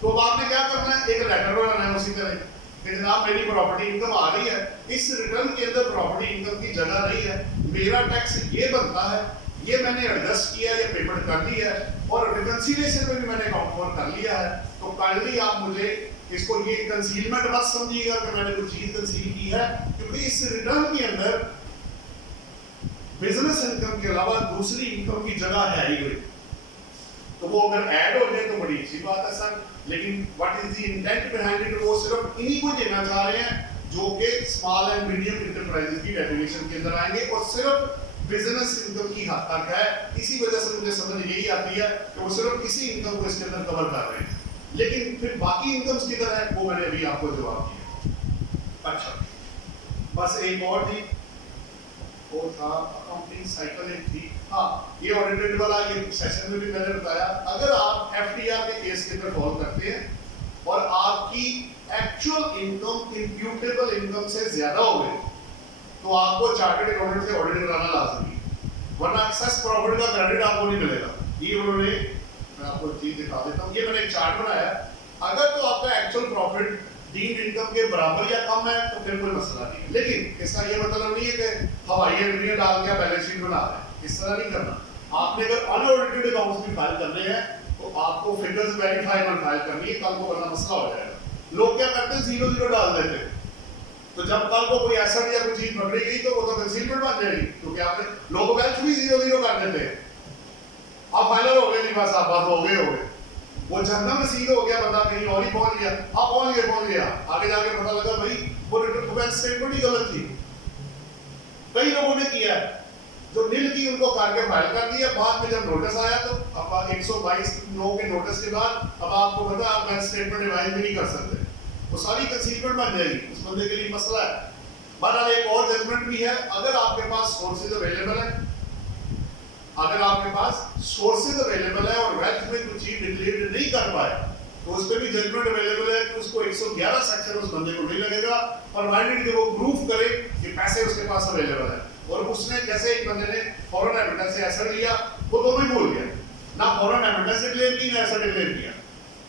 तो अब आपने क्या करना है, एक लेटर बनाना है उसी तरह कि जनाब मेरी प्रॉपर्टी इनकम आ रही है, इस रिटर्न के अंदर प्रॉपर्टी इनकम की जगह नहीं है, मेरा टैक्स ये बनता है, ये मैंने एडजस्ट किया है, ये पेमेंट कर ली है और रिकंसिलिएशन में भी मैंने अकाउंट फॉर कर लिया है। तो काइंडली आप मुझे इसको ये कंसीलमेंट मत समझिएगा कि मैंने कोई चीज कंसील की है, क्योंकि इस रिटर्न के अंदर बिजनेस इनकम के अलावा दूसरी इनकम की जगह है ही कोई। तो वो अगर ऐड हो जाए तो बड़ी अच्छी बात है सर, लेकिन what is the intent behind it, वो सिर्फ इन्हीं को देना चाह रहे हैं जो कि स्मॉल एंड मीडियम इंटरप्राइजेस की डेफिनेशन के अंदर आएंगे और सिर्फ बिजनेस इनकम की हद तक है। इसी वजह से मुझे समझ यही आती है कि वो सिर्फ इसी इनकम को इसके अंदर कवर कर रहे हैं, लेकिन फिर बाकी इनकम्स किधर है वो मैंने अभी आपको जवाब दिया। अच्छा, बस एक और थी, वो था अकाउंटिंग साइकिल एक थी। हाँ, ये ऑडिटेड वाला ये सेशन में भी मैंने बताया, अगर आप एफटीआर के केस के अंदर फॉलो करते हैं और आपकी एक्चुअल इनकम इंप्यूटेबल इनकम से ज्यादा हो गई तो आपको चार्टर्ड अकाउंटेंट से ऑडिट कराना लाजमी है, वरना एक्सेस प्रॉफिट का क्रेडिट आपको नहीं मिलेगा। ये उन्होंने, मैं आपको चीज दिखा देता हूँ, ये मैंने एक चार्ट बनाया। अगर तो आपका एक्चुअल प्रॉफिट डीम्ड इनकम के बराबर या कम है तो फिर कोई मसला नहीं है, लेकिन इसका ये मतलब नहीं है कि हवाई एंट्री डाल के बैलेंस शीट बना रहे हैं, इस तरह नहीं करना। आपने अगर अनऑडिटेड अकाउंट्स भी फाइल करने हैं तो आपको फिगर्स वेरीफाई में फाइल करनी है, कल को वरना मसला हो जाएगा। लोग क्या करते हैं, 0 डाल देते हैं, तो जब कल को कोई एसेट या कोई चीज पकड़ी गई तो वो तो कंसीलमेंट बन जाएगी, क्योंकि आपने लोग वेल्थ भी 0 कर देते हैं। आप फाइनल हो गए, नहीं बस आप बात हो गए, वो जहन्नम में सीध हो गया, बंदा कहीं और ही पहुंच गया। आप पहुंच गया, आगे जाके पता लगा भाई वो रिटर्न टू बैंक स्टेटमेंट ही गलत थी। कई लोगों ने किया जो नील की उनको करके फाइल कर दिया, बाद में जब नोटिस आया तो अब 122(9) के नोटिस के बाद अब आपको पता आप बैंक स्टेटमेंट रिवाइज भी नहीं कर सकते, वो सारी कंसीलमेंट बन जाएगी, उस बंदे के लिए मसला है। बहरहाल एक और जजमेंट भी है, अगर आपके पास सोर्सेज अवेलेबल है, अगर आपके पास सोर्सेज अवेलेबल है और वेल्थ में कुछ चीज डिक्लेयर नहीं कर पाए तो उस पर भी जजमेंट अवेलेबल है कि उसको 111 सेक्शन उस बंदे को नहीं लगेगा, प्रोवाइडेड कि वो प्रूफ करे कि पैसे उसके पास अवेलेबल है। और उसने जैसे एक बंदे ने फॉरेन एमिटेंस से एसेट लिया, वो दोनों ही भूल गया, ना फॉरेन एमिटेंस से क्लेम की ना एसेट क्लेम किया।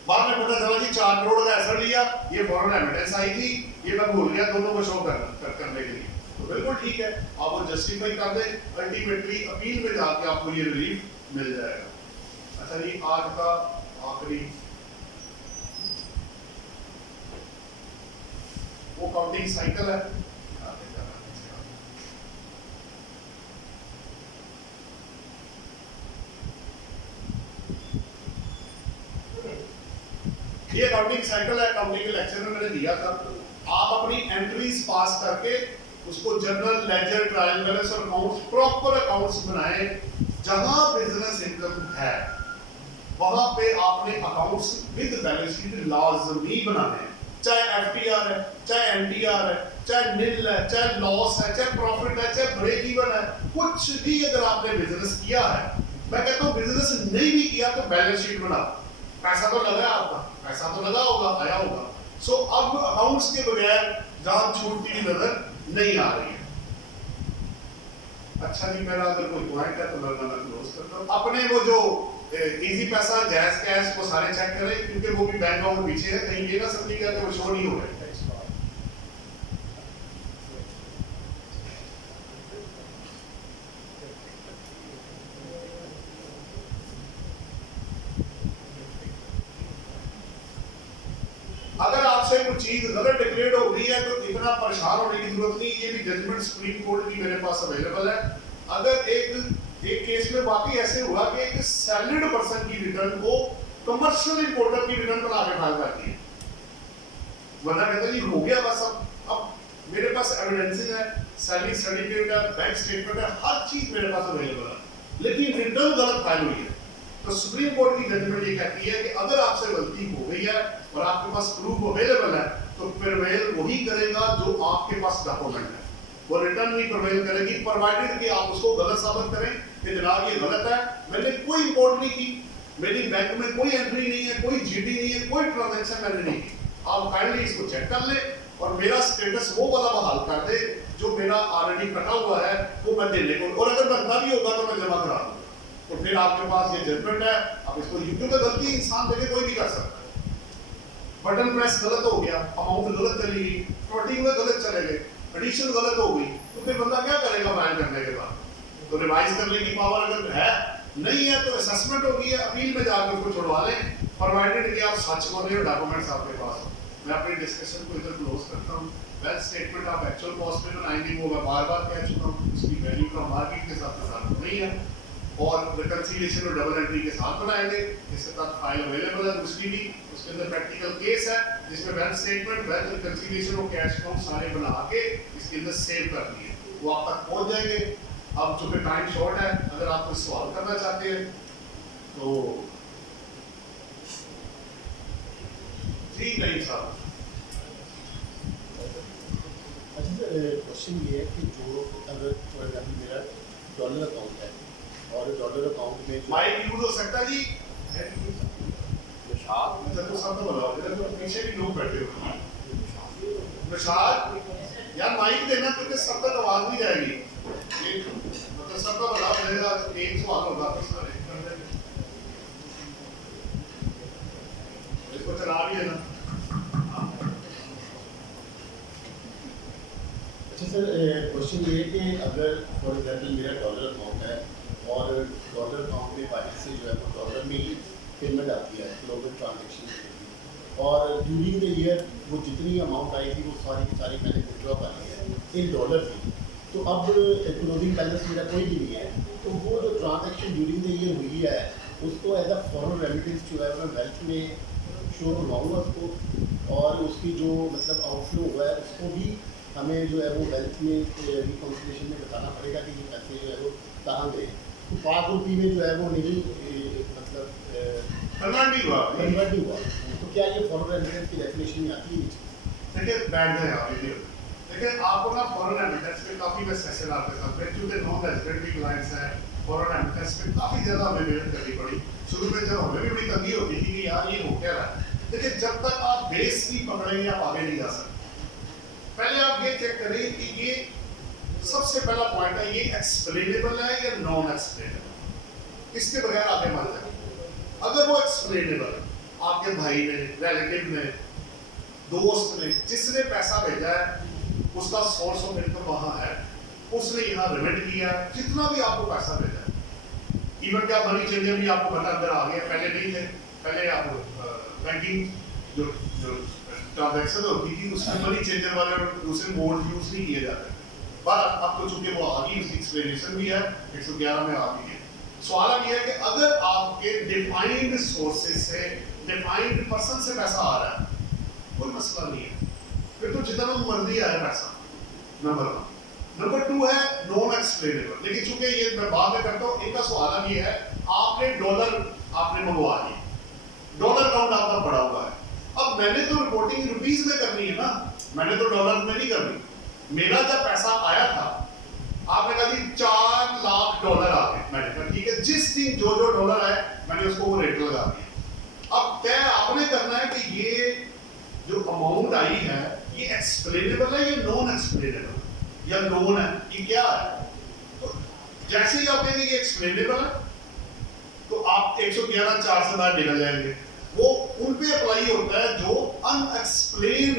बाद में पता चला जी 4 करोड़ का एसेट लिया, ये फॉरेन एमिटेंस आई थी, ये मैं भूल गया, दोनों को शो करने के लिए। तो बिल्कुल ठीक है, आप वो जस्टिफाई कर दें, अल्टीमेटली अपील में जाके आपको ये रिलीफ मिल जाएगा। अच्छा जी, आज का आखिरी वो काउंटिंग साइकिल है, ये अकाउंटिंग साइकिल है, अकाउंटिंग के लेक्चर में मैंने दिया था। आप अपनी एंट्रीज पास करके उसको जर्नल, लेजर, ट्रायल बैलेंस और अकाउंट्स, प्रॉपर अकाउंट्स बनाए। जहां बिजनेस इनकम है वहां पे आपने अकाउंट्स विद बैलेंस शीट लाजमी बनाने हैं, चाहे एफटीआर है, चाहे एनटीआर है, चाहे निल है, चाहे लॉस है, चाहे प्रॉफिट है, चाहे ब्रेक इवन है, कुछ भी अगर आपने बिजनेस किया है, मैं कहता हूं बिजनेस नहीं भी किया तो बैलेंस शीट बनाओ। पैसा तो लगा आपका, पैसा तो लगा होगा, आया होगा। सो अब अकाउंट्स के बगैर जान छूटती हुई नजर नहीं आ रही है। अच्छा जी, मेरा अगर कोई पॉइंट है तो मैं क्लोज करता हूं। अपने वो जो इजी पैसा, जैज कैश वो सारे चेक करें, क्योंकि वो भी बैंक अकाउंट पीछे है, कहीं ये ना समझिएगा कि वो शो नहीं हो रहा है। अगर आपसे कुछ चीज गलत डिक्लेयर हो गई है तो इतना परेशान होने की जरूरत नहीं, ये भी जजमेंट सुप्रीम कोर्ट की मेरे पास अवेलेबल है। अगर एक केस में वाकई ऐसे हुआ कि एक सैलरीड पर्सन की रिटर्न को कमर्शियल इंपोर्टर की रिटर्न बना के फाइल कर दी है, वरना कहते नहीं हो गया बस, अब मेरे पास एविडेंसेस है, सैलरी सर्टिफिकेट है, बैंक स्टेटमेंट है, हर चीज मेरे पास अवेलेबल है, लेकिन रिटर्न गलत फाइल हुई है। तो सुप्रीम कोर्ट की जजमेंट ये कहती है कि अगर आपसे गलती हो गई है और आपके पास प्रूफ अवेलेबल है तो प्रिवेल वही करेगा जो आपके पास डॉक्यूमेंट है, वो रिटर्न नहीं प्रिवेल करेगी, प्रोवाइडेड कि आप उसको गलत साबित करें कि जनाब ये गलत है, मैंने कोई इंपोर्ट नहीं की, मेरी बैंक में कोई एंट्री नहीं है, कोई जीडी नहीं है, कोई ट्रांजैक्शन मैंने नहीं की, आप काइंडली इसको चेक कर ले और मेरा स्टेटस वो वाला बहाल कर दे जो मेरा ऑलरेडी कटा हुआ है वो मैं देने को, और अगर बनता भी होगा तो मैं जमा करा दूंगा। तो फिर आपके पास ये जजमेंट है, आप इसको यूट्यूब पे गलती इंसान देखे कोई भी कर सकता है, बटन प्रेस गलत हो गया, अमाउंट गलत चली गई, प्लॉटिंग में गलत चले गए, एडिशन गलत हो गई, तो फिर बंदा क्या करेगा फाइल करने के बाद? तो रिवाइज करने की पावर अगर है नहीं है तो असेसमेंट होगी है, अपील में जाकर उसको छुड़वा लें, प्रोवाइडेड कि आप सच बोल रहे हो, डॉक्यूमेंट्स आपके पास हो। मैं अपनी डिस्कशन को इधर क्लोज करता हूँ। वेल स्टेटमेंट आप एक्चुअल कॉस्ट में बनाएंगे, वो मैं बार-बार कह चुका हूँ, उसकी वैल्यू का मार्केट के साथ ताल्लुक नहीं है, और रिकंसिलिएशन और डबल एंट्री के साथ बनाएंगे, इसके साथ फाइल अवेलेबल है दूसरी भी, उसके अंदर प्रैक्टिकल केस है जिसमें बैंक स्टेटमेंट, बैंक रिकंसिलिएशन और कैश अकाउंट सारे बना के इसके अंदर सेव कर दिए, वो आप तक पहुंच जाएंगे। अब चूंकि टाइम शॉर्ट है, अगर आप कोई सवाल करना चाहते हैं तो जी नहीं साहब। अच्छा सर, क्वेश्चन ये है कि जो अगर फॉर एग्जाम्पल मेरा डॉलर अकाउंट है और डॉलर अकाउंट में माइक यूज हो सकता है जी, तो सब तो बताओ, इधर तो पीछे भी लोग बैठे हुए हैं। निशाद यार माइक देना क्योंकि सब तक आवाज नहीं जाएगी, मतलब सबका बताओ, मेरा एक सवाल होगा तो सारे इसको चला भी है ना। अच्छा सर, क्वेश्चन ये है कि अगर फॉर एग्जाम्पल मेरा डॉलर अकाउंट है और डॉलर अकाउंट में बाहर से जो है वो डॉलर में ही पेमेंट आती है ग्लोबल ट्रांजेक्शन के लिए, और ड्यूरिंग द ईयर वो जितनी अमाउंट आई थी वो सारी की सारी मैंने विड्रॉ कर ली है इन डॉलर की, तो अब क्लोजिंग बैलेंस मेरा कोई भी नहीं है, तो वो जो ट्रांजेक्शन ड्यूरिंग द ईयर हुई है उसको एज अ फॉरेन रेमिटेंस जो है मैं वेल्थ में शो करवाऊँगा उसको, और उसकी जो मतलब आउटफ्लो हुआ है उसको भी हमें जो है वो वेल्थ में रिकॉन्सिलिएशन में बताना पड़ेगा कि ये पैसे जो है वो कहाँ गए। तो पाक रुपये में जो है वो नहीं मतलब कन्वर्ट नहीं हुआ, तो क्या ये फॉरेन रेमिटेंस की डेफिनेशन में आती है? देखिए बैठ जाए आप वीडियो, देखिए आपको ना फॉरेन रेमिटेंस में काफी मैं सेशन आपके साथ में, क्योंकि नॉन रेजिडेंट भी क्लाइंट्स हैं, फॉरेन रेमिटेंस में काफी ज्यादा हमें मेहनत करनी पड़ी। शुरू में जब हमें भी बड़ी तंगी होती थी कि यार ये हो क्या रहा है, देखिए जब तक आप बेस नहीं पकड़ेंगे आप आगे नहीं जा सकते। पहले आप ये चेक करें कि ये सबसे पहला पॉइंट है, ये एक्सप्लेनेबल है या नॉन एक्सप्लेनेबल, इसके बगैर आगे मत जाए। अगर वो एक्सप्लेनेबल है, आपके भाई ने, रिलेटिव ने, दोस्त ने, जिसने पैसा भेजा है उसका सोर्स ऑफ इनकम वहां है, उसने यहाँ रिमिट किया, जितना भी आपको पैसा भेजा है, इवन क्या मनी चेंजर भी आपको पता अंदर आ गया, पहले नहीं थे, पहले आप बैंकिंग जो ट्रांजैक्शन होती थी उसमें मनी चेंजर वाले दूसरे मोड यूज नहीं किए जाते, पर अब तो चूंकि वो आ गई, उसकी एक्सप्लेनेशन भी है 111 में आ गई है। सवाल अब ये है कि अगर आपके डिफाइंड सोर्सेज से, डिफाइंड पर्सन से पैसा आ रहा है, कोई मसला नहीं है, फिर तो जितना मर्जी आए पैसा, नंबर 1। नंबर 2 है नॉन एक्सप्लेनेबल, लेकिन चूंकि ये मैं बाद में करता हूँ, इनका सवाल अब ये है, आपने डॉलर आपने मंगवा दिए, डॉलर अकाउंट आपका पड़ा हुआ है, अब मैंने तो रिपोर्टिंग रुपीस में करनी है ना, मैंने तो डॉलर में नहीं करनी। मेरा जब पैसा आया था आपने कहा जी $4 लाख आ गए, मैंने कहा ठीक है, जिस दिन जो जो डॉलर आए मैंने उसको वो रेट लगा दिया। अब तय आपने करना है कि ये जो अमाउंट आई है ये एक्सप्लेनेबल है या नॉन एक्सप्लेनेबल या नॉन है, ये क्या है। तो जैसे ही आप कहेंगे ये एक्सप्लेनेबल है तो आप 111(4) से बाहर निकल जाएंगे। वो उन पे अप्लाई होता है जो अनएक्सप्लेन्ड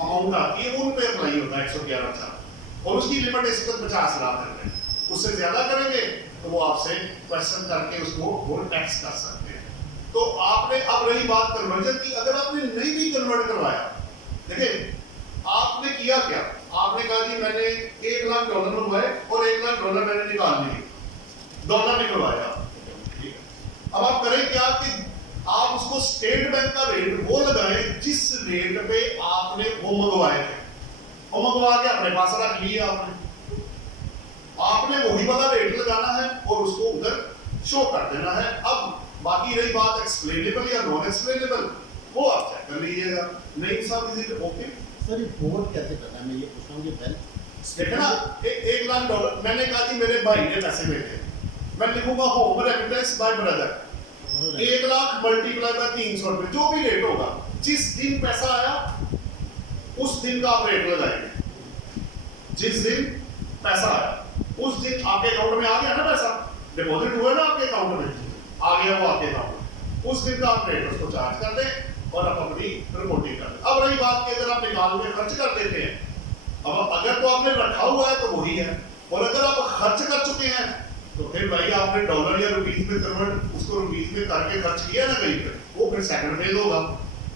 अमाउंट आती है, उन पे अप्लाई होता है 111(4) और उसकी लिमिट इस पर 50 लाख है। उससे ज्यादा करेंगे तो वो आपसे क्वेश्चन करके उसको वो टैक्स कर सकते हैं। तो आपने अब रही बात कन्वर्जन की, अगर आपने नहीं भी कन्वर्ट करवाया, देखिए आपने किया क्या, आपने कहा जी मैंने $1 लाख मंगवाए और $1 लाख मैंने निकाल लिए, डॉलर निकलवाया। अब आप करें क्या कि आप उसको स्टेट बैंक का रेट वो लगाएं जिस रेट पे आपने वो मंगवाए थे, और मंगवा के अपने पास रख लिया आपने वही वाला रेट लगाना है और उसको उधर शो कर देना है। अब बाकी रही बात एक्सप्लेनेबल या नॉन एक्सप्लेनेबल, वो आप चेक कर लीजिएगा। नहीं साहब is it okay sir report कैसे करना है, मैं ये पूछ रहा हूँ कि पहले देखना $1 लाख मैंने कहा जी मेरे भाई ने पैसे भेजे, मैं लिखूंगा home remittance by brother, 1 lakh multiply by 300 रुपए, जो भी रेट होगा, जिस दिन पैसा आया उस दिन का आप रेट लगाएंगे। जिस दिन पैसा आया उस दिन आपके अकाउंट में आ गया ना पैसा, डिपॉजिट हुआ ना आपके अकाउंट में, आ गया वो आपके अकाउंट में, उस दिन का आप रेट उसको चार्ज कर दें और आप अपनी रिपोर्टिंग कर दें। अब रही बात कि अगर आप निकाल के खर्च कर देते हैं, अब अगर तो आपने रखा हुआ है तो वही है, और अगर आप खर्च कर चुके हैं तो फिर भाई आपने डॉलर या रुपीज में कन्वर्ट उसको रुपीज में करके खर्च किया ना कहीं पे, वो फिर सेकंड फेज होगा।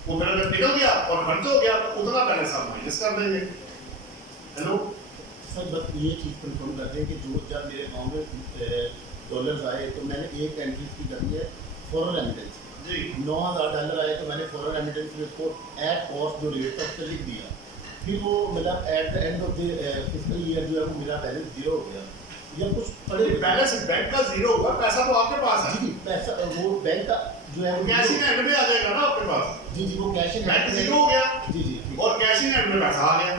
वो फिर अगर निकल गया और खर्च हो गया तो उतना बैलेंस आप माइनस कर देंगे। हेलो सर बस ये चीज़ कंफर्म करते हैं कि जो जब मेरे अकाउंट में डॉलर्स आए तो मैंने एक एंट्री की करनी है फॉरेन रेमिटेंस जी, $9,000 आए तो मैंने फॉरेन रेमिटेंस में उसको एट कॉस्ट जो रेट था उस पर लिख दिया। फिर वो मतलब at the end of the fiscal year जो है वो मेरा बैलेंस 0 हो गया या कुछ पड़े बैलेंस बैंक का 0 होगा, पैसा तो आपके पास है जी पैसा वो बैंक का जो है वो कैश इन हैंड में आ जाएगा ना आपके पास। जी वो कैश इन बैंक हैंड 0 हो गया जी जी और कैश इन हैंड में पैसा आ गया,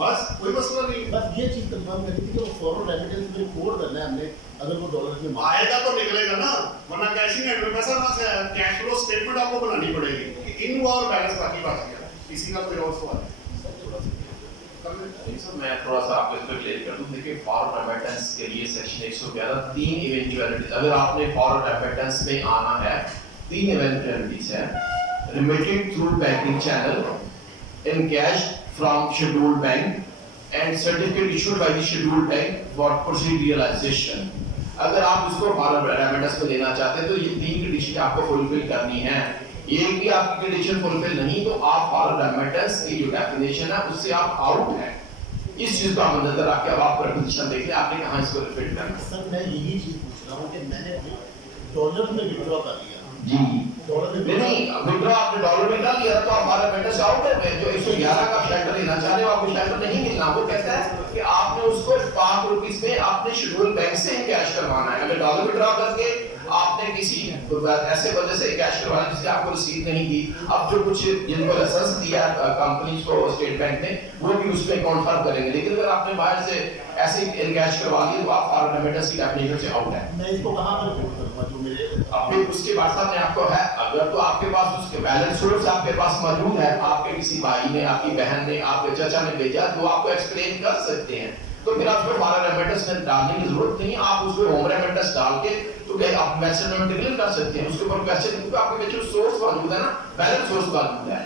बस कोई मसला नहीं। बस ये चीज़ कंफर्म करनी थी कि वो फॉरेन रेमिटेंस में रिपोर्ट करना है हमने, अगर वो डॉलर में आएगा तो निकलेगा ना, वरना कैश इन हैंड में पैसा ना से कैश फ्लो स्टेटमेंट आपको बनानी पड़ेगी कि इन हुआ और बैलेंस बाकी बच गया। किसी का कोई और सवाल है? नहीं सर, मैं थोड़ा सा आपको इस पर क्लियर कर दूं। देखिए फॉरेन रेमिटेंस के लिए सेक्शन 111 3 इवेंचुअलिटीज, अगर आपने फॉरेन रेमिटेंस में आना है 3 इवेंचुअलिटीज है, remitted through banking channel in cash from scheduled bank and certificate issued by the scheduled bank for proceduralisation. अगर आप उसको फॉरेन रेमिटेंस में लेना चाहते हैं तो ये 3 कंडीशन आपको फुलफिल करनी है। एक भी आपकी कंडीशन फुलफिल नहीं तो आप फॉरेन रेमिटेंस की जो डेफिनेशन है उससे आप आउट हैं। इस चीज को आप नजर रख के अब आप कंडीशन देख लें आपने कहां इसको रिपीट करना है। सर मैं यही चीज़ पूछ रहा हूँ कि मैंने डॉलर में विड्रॉ कर लिया जी डॉलर में नहीं विड्रॉ आपने डॉलर में कर लिया तो आप फॉरेन रेमिटेंस आउट है। जो 111 का शेल्टर लेना चाह रहे हो आपको शेल्टर नहीं मिलना। वो कहता है कि आपने उसको 5 रुपीस में आपने शेड्यूल बैंक से ही कैश करवाना है। अगर डॉलर विड्रॉ करके आपने किसी ऐसे वजह से कैश करवाना जिससे आपको रसीद नहीं दी, अब जो कुछ जिनको लाइसेंस दिया कंपनीज को स्टेट बैंक ने वो भी उसमें कॉन्फर्म करेंगे। लेकिन अगर आपने बाहर से ऐसे कैश करवा लिया तो आप फॉरेन रेमिटेंस की डेफिनेशन से आउट है। मैं इसको कहाँ पर रिपोर्ट करूँगा जो मेरे फिर उसके बाद साहब ने आपको है, अगर तो आपके पास उसके बैलेंस सोर्स आपके पास मौजूद है, आपके किसी भाई ने आपकी बहन ने आपके चाचा ने भेजा तो आपको एक्सप्लेन कर सकते हैं, तो फिर आपको फॉरेन रेमिटेंस में डालने की जरूरत नहीं। आप उसमें होम रेमिटेंस डाल के तो क्या आप वेस्टर्न में डिक्लेयर कर सकते हैं। उसके ऊपर क्वेश्चन क्योंकि आपके पीछे सोर्स मौजूद है ना, बैलेंस सोर्स मौजूद है।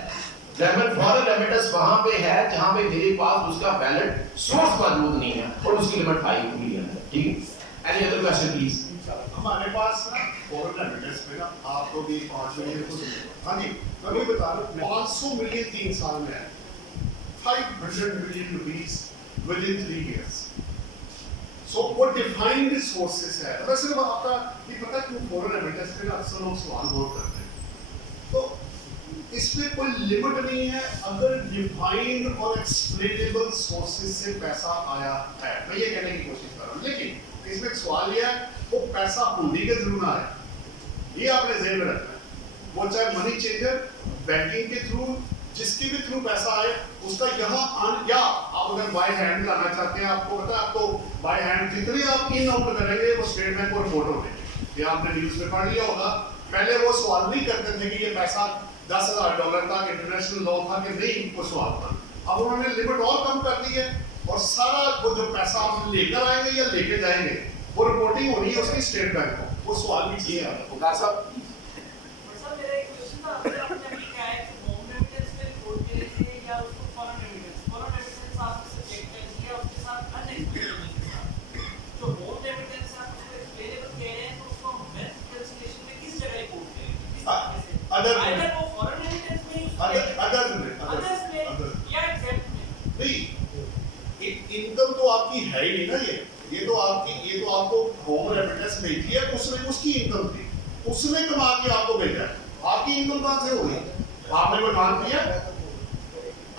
रेमिट फॉरेन रेमिटेंस वहां पे है जहां पे मेरे पास उसका वैलिड सोर्स मौजूद नहीं है और उसकी लिमिट 5 मिलियन है। ठीक है, एनी अदर क्वेश्चन प्लीज। हमारे पास ना फॉरेन रेमिटेंस पे ना आपको भी 5 मिलियन को हाँ जी मैं वही बता रहा हूँ 500 मिलियन 3 साल में है, 500 million rupees within 3 years. So वो डिफाइंड सोर्सेस है। तो सिर्फ आपका ये पता क्यों फॉरेन रेमिटेंस पे अक्सर लोग सवाल बहुत करते हैं, तो इसमें कोई लिमिट नहीं है अगर डिफाइंड और एक्सप्लेनेबल सोर्सेस से पैसा आया है। मैं ये कहने की कोशिश कर रहा हूँ, लेकिन इसमें एक सवाल ये है वो पैसा हुंडी के जरूर ना आए, ये आपने ज़हन में रखना है। वो चाहे मनी चेंजर बैंकिंग के थ्रू जिसके भी थ्रू पैसा आए उसका यहाँ या आप अगर बाय हैंड लाना चाहते हैं, आपको पता है आपको बाय हैंड जितने आप इन आउट करेंगे वो स्टेट बैंक को रिपोर्ट होते हैं। ये आपने न्यूज़ में पढ़ लिया होगा। पहले वो सवाल नहीं करते थे कि ये पैसा $10,000 का इंटरनेशनल लॉ था कि नहीं, वो सवाल था। अब उन्होंने लिमिट और कम कर दी है और सारा वो जो पैसा आप लेकर आएंगे या लेके जाएंगे वो रिपोर्टिंग होनी है उसकी स्टेट बैंक को। वो सवाल भी चाहिए आपको। वकार साहब सर मेरा एक क्वेश्चन था, आपने अभी कहा है कि होम रेमिटेंस में रिपोर्ट करे थे या उसको फॉरेन रेमिटेंस आपने सब्जेक्ट कर दिया उसके साथ अनएक्सपेक्टेड के साथ जो होम रेमिटेंस आप उसको एक्सप्लेनेबल कह रहे हैं तो उसको बैंक कैलकुलेशन में किस जगह रिपोर्ट करें किस तरह से अदर वो फॉरेन रेमिटेंस में अदर्स में या एग्जैक्ट में नहीं, इनकम तो आपकी है ही नहीं ना, ये तो आपको होम रेमिटेंस भेजी है, उसने उसकी इनकम थी, उसने कमा के आपको भेजा है, आपकी इनकम कहां से होगी? आपने कोई काम किया?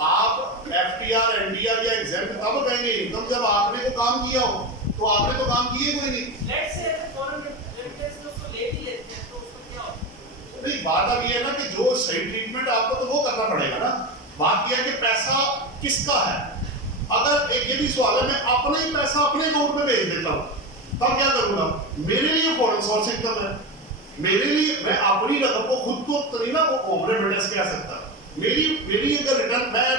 आप एफटीआर एनडीआर या एग्जाम तब कहेंगे इनकम जब आपने तो काम किया हो, तो आपने तो काम किए कोई नहीं। लेट्स से अगर फॉरेन रेमिटेंस में उसको ले भी लेते हैं तो उसका क्या होगा? नहीं, बात अब ये है ना कि जो सही ट्रीटमेंट आपको तो वो करना पड़ेगा ना। बात यह है कि पैसा किसका है। अगर एक ये भी सवाल है, मैं अपना ही पैसा अपने अकाउंट में भेज देता हूँ तब क्या करूंगा? मेरे लिए फॉरेन सोर्स इनकम है, मेरे लिए मैं अपनी रकम को खुद को तो नहीं ना वो होम रेमिटेंस कह सकता। मेरी अगर रिटर्न मैं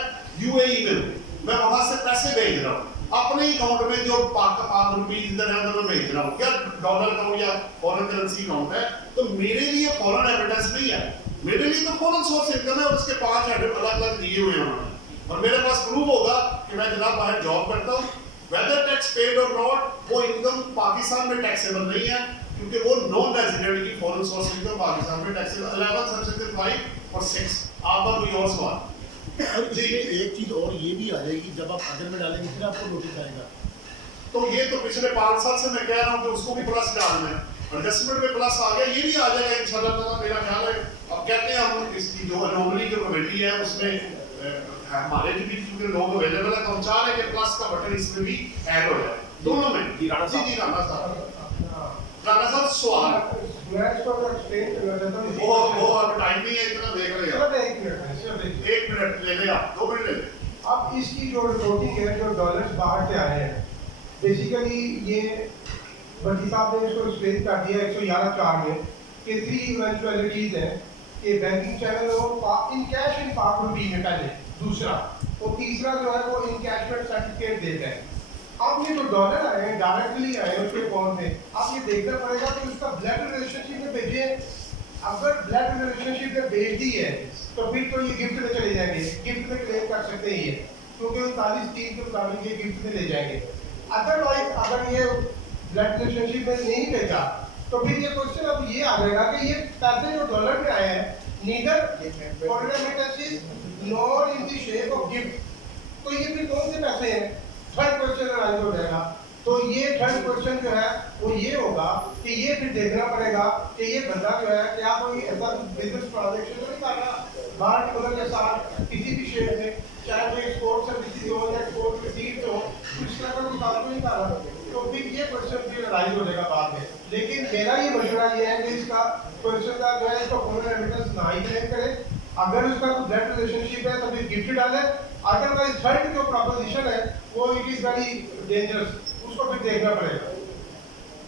यूएई में हूँ, मैं वहां से पैसे भेज रहा हूँ अपने अकाउंट में जो पाक रुपीज इधर है मैं भेज रहा हूँ, क्या डॉलर अकाउंट या फॉरेन करेंसी अकाउंट है, तो मेरे लिए फॉरेन रेमिटेंस नहीं है, मेरे लिए तो फॉरेन सोर्स इनकम है और उसके 5 हेडर अलग-अलग दिए हुए हैं उन्होंने, और मेरे पास प्रूफ होगा कि मैं जनाब बाहर जॉब करता हूँ, वेदर टैक्स पेड और नॉट, वो इनकम पाकिस्तान में टैक्सेबल नहीं है क्योंकि वो नॉन रेजिडेंट की फॉरेन सोर्स इनकम पाकिस्तान में टैक्सेबल 11 सेक्शन 5 और 6। आपका कोई और सवाल? जी, एक चीज और ये भी आ जाएगी, जब आप अदर में डालेंगे फिर आपको नोटिस आएगा। तो ये तो पिछले 5 साल से मैं कह रहा हूँ कि उसको भी प्लस डालना है, एडजस्टमेंट में प्लस आ गया, ये भी आ जाएगा इंशाल्लाह ताला, मेरा ख्याल है। अब कहते हैं हम इसकी जो अनोमली जो कमेटी है उसमें हमारे भी क्योंकि लोग अवेलेबल है तो हम चाह रहे हैं कि प्लस का बटन इसमें भी ऐड हो जाए दोनों में। जी राणा साहब सवाल मैं इसको अगर एक्सप्लेन करना चाहता हूं, वो अब टाइम नहीं है इतना, देख रहे हैं। एक मिनट ले ले आप, 2 मिनट ले ले। अब इसकी जो रिपोर्टिंग है, जो डॉलर्स बाहर से आए हैं, बेसिकली ये भट्टी साहब ने इसको एक्सप्लेन कर दिया 111(4) में कि 3 इवेंचुअलिटीज हैं कि बैंकिंग चैनल हो इन कैश इन पाक रुपी में पहले, दूसरा और तीसरा जो है वो इनकैशमेंट सर्टिफिकेट देते हैं। अब ये जो डॉलर आए हैं डायरेक्टली आए हैं उसके अकाउंट में, अब ये देखना पड़ेगा कि उसका ब्लड रिलेशनशिप में भेजे। अगर ब्लड रिलेशनशिप में भेज दी है तो फिर तो ये गिफ्ट में चले जाएंगे, गिफ्ट में क्लेम कर सकते हैं ये, क्योंकि 39(3) के मुताबिक ये गिफ्ट में ले जाएंगे। अदरवाइज अगर ये ब्लड रिलेशनशिप में नहीं भेजा तो फिर ये क्वेश्चन अब ये आ जाएगा कि ये पैसे जो डॉलर में आए हैं neither foreign remittances nor in the shape of gift, तो ये फिर कौन से पैसे हैं? थर्ड क्वेश्चन अराइज हो जाएगा। तो ये थर्ड क्वेश्चन जो है वो ये होगा कि ये फिर देखना पड़ेगा कि ये बंदा जो है क्या कोई ऐसा बिजनेस ट्रांजैक्शन तो नहीं कर रहा बाहर के मुल्क के साथ किसी भी शेयर में, चाहे वो एक्सपोर्ट सर्विसेज हो या एक्सपोर्ट रिसीव्स हो, इस तरह का कोई काम तो नहीं कर रहा। तो फिर ये क्वेश्चन फिर अराइज हो जाएगा बाद में। लेकिन मेरा ये मशवरा ये है कि इसका क्वेश्चन का जो है इसको फॉरेन रेमिटेंस ना ही क्लेम करे, अगर उसका कोई ब्लड रिलेशनशिप है तो फिर गिफ्ट डाले, अदरवाइज थर्ड जो प्रोपोजिशन है वो इट इज वेरी डेंजरस, उसको फिर देखना पड़ेगा।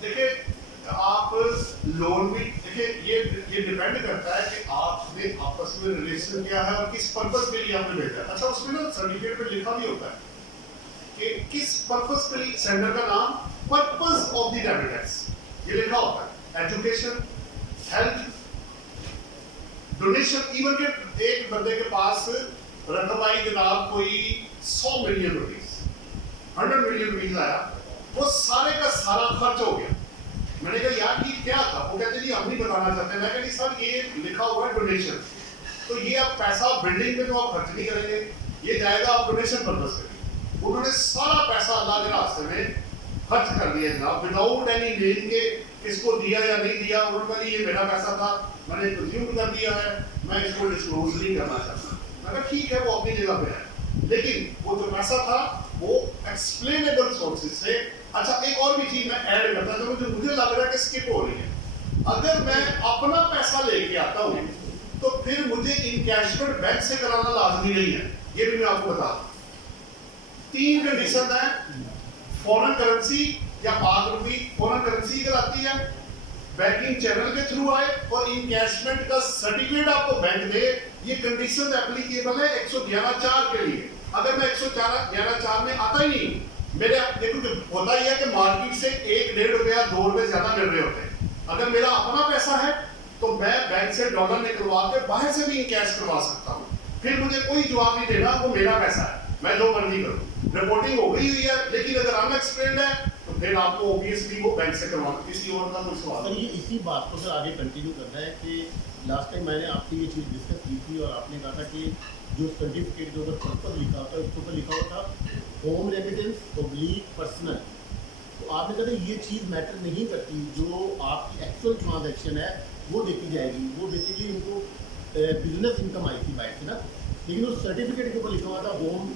देखिए आप लोन भी देखिए ये डिपेंड करता है कि आपने आपस में रिलेशन क्या है और किस पर्पस के लिए आपने भेजा। अच्छा उसमें ना सर्टिफिकेट में लिखा भी होता है कि किस पर्पस के लिए, सेंडर का नाम, पर्पस ऑफ द रेमिटेंस ये लिखा होता है, एजुकेशन, हेल्थ, डोनेशन। इवन के एक बंदे के पास रकम आई जनाब कोई 100 मिलियन रुपीस, 100 मिलियन रुपीस आया, वो सारे का सारा खर्च हो गया। मैंने कहा यार ये क्या था? वो कहते जी हम नहीं बताना चाहते। मैं कहती सर ये लिखा हुआ है डोनेशन, तो ये आप पैसा बिल्डिंग में तो आप खर्च नहीं करेंगे, ये जाएगा आप डोनेशन पर्पस के लिए। उन्होंने सारा पैसा अल्लाह के रास्ते में खर्च कर दिया जनाब, विदाउट एनी नेम के इसको दिया या नहीं दिया। उन्होंने कहा ये मेरा पैसा था, मैंने कंज्यूम कर दिया है, मैं इसको डिस्क्लोज नहीं करना चाहता। मैं कहा ठीक है वो अपनी जगह पे है, लेकिन वो जो पैसा था वो एक्सप्लेनेबल सोर्सेज से। अच्छा एक और भी चीज मैं ऐड करता हूं जो मुझे लग रहा है कि स्किप हो रही है। अगर मैं अपना पैसा लेके आता हूं तो फिर मुझे इनकैशमेंट बैंक से कराना लाजमी नहीं है, ये भी मैं आपको बता दूं। 3 कंडीशन है, फॉरेन करेंसी या पाक रुपी, फॉरेन करेंसी अगर आती है बैंकिंग चैनल के थ्रू आए और इनकैशमेंट का सर्टिफिकेट आपको बैंक दे, ये कंडीशन एप्लीकेबल है 111(4) के लिए। अगर मैं 111(4) में आता ही नहीं, मेरे देखो होता ही है कि मार्केट से 1-1.5 रुपया 2 रुपए ज्यादा मिल रहे होते हैं। अगर मेरा अपना पैसा है तो मैं बैंक से डॉलर निकलवा के बाहर से भी कैश करवा सकता हूँ, फिर मुझे कोई जवाब नहीं देना, वो मेरा पैसा है, मैं जो मर्जी करूँ। रिपोर्टिंग हो गई हुई है, लेकिन अगर अनएक्सप्लेन्ड है तो फिर आपको ऑब्वियसली वो बैंक से करवाना, किसी और का कोई सवाल सर नहीं। ये इसी बात को सर आगे कंटिन्यू करना है कि लास्ट टाइम मैंने आपसे ये चीज़ डिस्कस की थी और आपने कहा था कि जो सर्टिफिकेट के ऊपर पर्पज लिखा होता है उसके ऊपर लिखा हुआ था होम रेमिटेंस ऑब्लिक पर्सनल। तो आपने कहा था ये चीज़ मैटर नहीं करती, जो आपकी एक्चुअल ट्रांजैक्शन है वो देखी जाएगी। वो बेसिकली उनको बिजनेस इनकम आई थी बाइक से ना, लेकिन उस सर्टिफिकेट के ऊपर लिखा हुआ था होम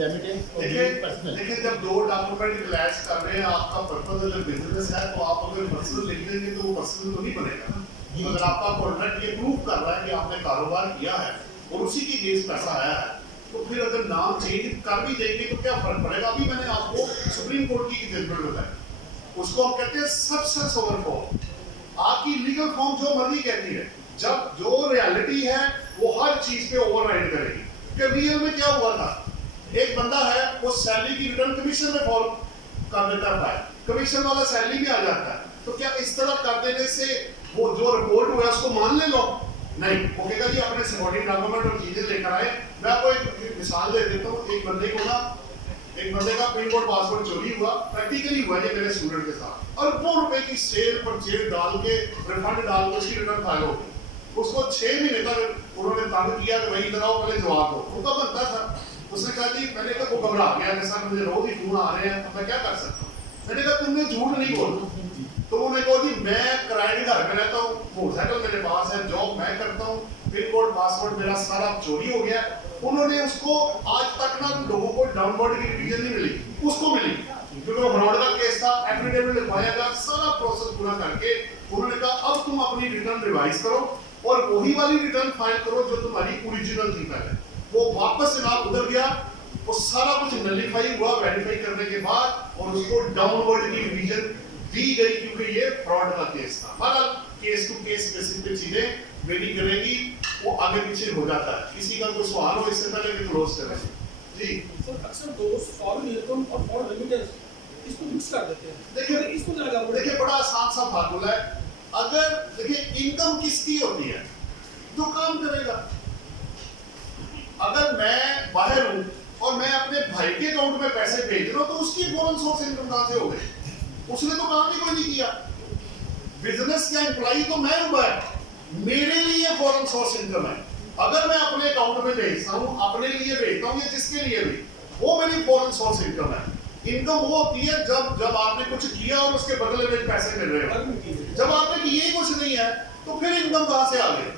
रेमिटेंस ऑब्लिक पर्सनल। देखिए जब दो डॉक्यूमेंट क्लैश कर रहे हैं, आपका पर्पज अगर बिजनेस है तो आप अगर पर्सनल लिख देंगे तो वो पर्सनल तो नहीं बनेगा ना। अगर आपका कॉन्ट्रैक्ट ये प्रूव कर रहा है कि आपने कारोबार किया है और उसी की बेस पैसा आया है, तो फिर अगर नाम चेंज कर भी देंगे तो क्या फर्क पड़ेगा। अभी मैंने आपको सुप्रीम कोर्ट की जजमेंट बताई, उसको हम कहते हैं सबसेस ओवर फॉर्म। आपकी लीगल फॉर्म जो मर्जी कहती है, जब जो रियलिटी है वो हर चीज पे ओवरराइड करेगी। कि रियल में क्या हुआ था, एक बंदा है वो सैलरी की रिटर्न कमीशन में फॉर्म कर देता है, कमीशन वाला सैलरी में आ जाता है, तो क्या इस तरह कर देने से वो जो रिपोर्ट हुआ है उसको मान ले लो? नहीं, वो कहेगा जी अपने सपोर्टिंग डॉक्यूमेंट और चीजें लेकर आए। मैं आपको एक मिसाल दे देता हूँ। एक बंदे का पिन कोड पासवर्ड चोरी हुआ, प्रैक्टिकली हुआ ये मेरे स्टूडेंट के साथ, अरबों रुपए की सेल परचेज डाल के रिफंड डाल के उसकी रिटर्न फाइल हो गई। उसको 6 महीने तक उन्होंने तंग किया कि भाई इधर आओ पहले जवाब दो, उनका बनता था। उसने कहा जी, मैंने कहा वो घबरा गया कि सर मुझे रोज ही फोन आ रहे हैं, अब मैं क्या कर सकता हूँ। मैंने कहा तुमने झूठ नहीं बोला। तो उन्होंने कहा जी मैं किराए के घर में रहता हूँ, मोटरसाइकिल मेरे पास है, जॉब मैं करता हूँ, पिन कोड पासवर्ड मेरा सारा चोरी हो गया। उन्होंने उसको आज तक ना लोगों को डाउनवर्ड की डिवीजन नहीं मिली, उसको मिली क्योंकि वो फ्रॉड का केस था। एफिडेविट लिखवाया गया, सारा प्रोसेस पूरा करके उन्होंने कहा अब तुम अपनी रिटर्न रिवाइज करो और वही वाली रिटर्न फाइल करो जो तुम्हारी ओरिजिनल थी पहले। वो वापस जनाब उधर गया, वो सारा कुछ नलिफाई हुआ वेरीफाई करने के बाद, और उसको डाउनवर्ड की डिवीजन दी गई क्योंकि ये फ्रॉड का केस था। बहरहाल केस टू केस बेसिस पे चीजें वेरी करेगी, वो आगे पीछे हो जाता है। किसी का कोई सवाल हो इससे पहले कि क्लोज करें जी। सर अक्सर दोस्त फॉरेन इनकम और फॉरेन रेमिटेंस इसको मिक्स कर देते हैं। देखिए इसको क्या लगा? देखिए बड़ा आसान सा फार्मूला है। अगर देखिए इनकम किसकी होती है, जो काम करेगा। अगर मैं बाहर हूं और मैं अपने भाई के अकाउंट में पैसे भेज रहा हूं तो उसकी फॉरेन सोर्स इनकम कहां से हो गई? उसने तो काम ही कोई नहीं किया। बिजनेस का एम्प्लॉई तो मैं हूं, मेरे लिए फॉरेन सोर्स इनकम है। अगर मैं अपने अकाउंट में भेजता हूं, अपने लिए भेजता हूं या जिसके लिए भी, वो मेरी फॉरेन सोर्स इनकम है। इनकम वो होती है जब आपने कुछ किया और उसके बदले में पैसे मिल रहे हो। जब आपने किया ही कुछ नहीं है तो फिर इनकम कहां से आ गई?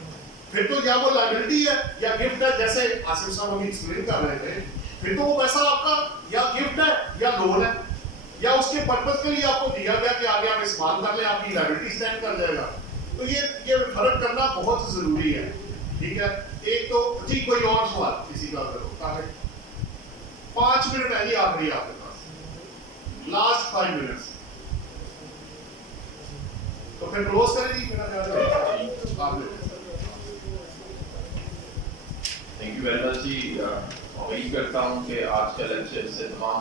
फिर तो या वो लायबिलिटी है या गिफ्ट है, जैसे आसिफ साहब अभी एक्सप्लेन कर रहे थे। फिर तो वो पैसा आपका या गिफ्ट है या लोन है, या उसके पर्पस के लिए आपको दिया गया कि आगे आप इस्तेमाल कर ले, आपकी लायबिलिटी स्टैंड कर जाएगा। तो ये फर्क करना बहुत जरूरी है। ठीक है, एक तो जी कोई और सवाल किसी का अगर होता है? 5 मिनट है जी आखिरी आपके पास, लास्ट 5 मिनट्स, तो फिर क्लोज करें जी। मेरा ख्याल है आपने थैंक यू वेरी मच जी। उम्मीद करता हूँ कि आज का लेक्चर से तमाम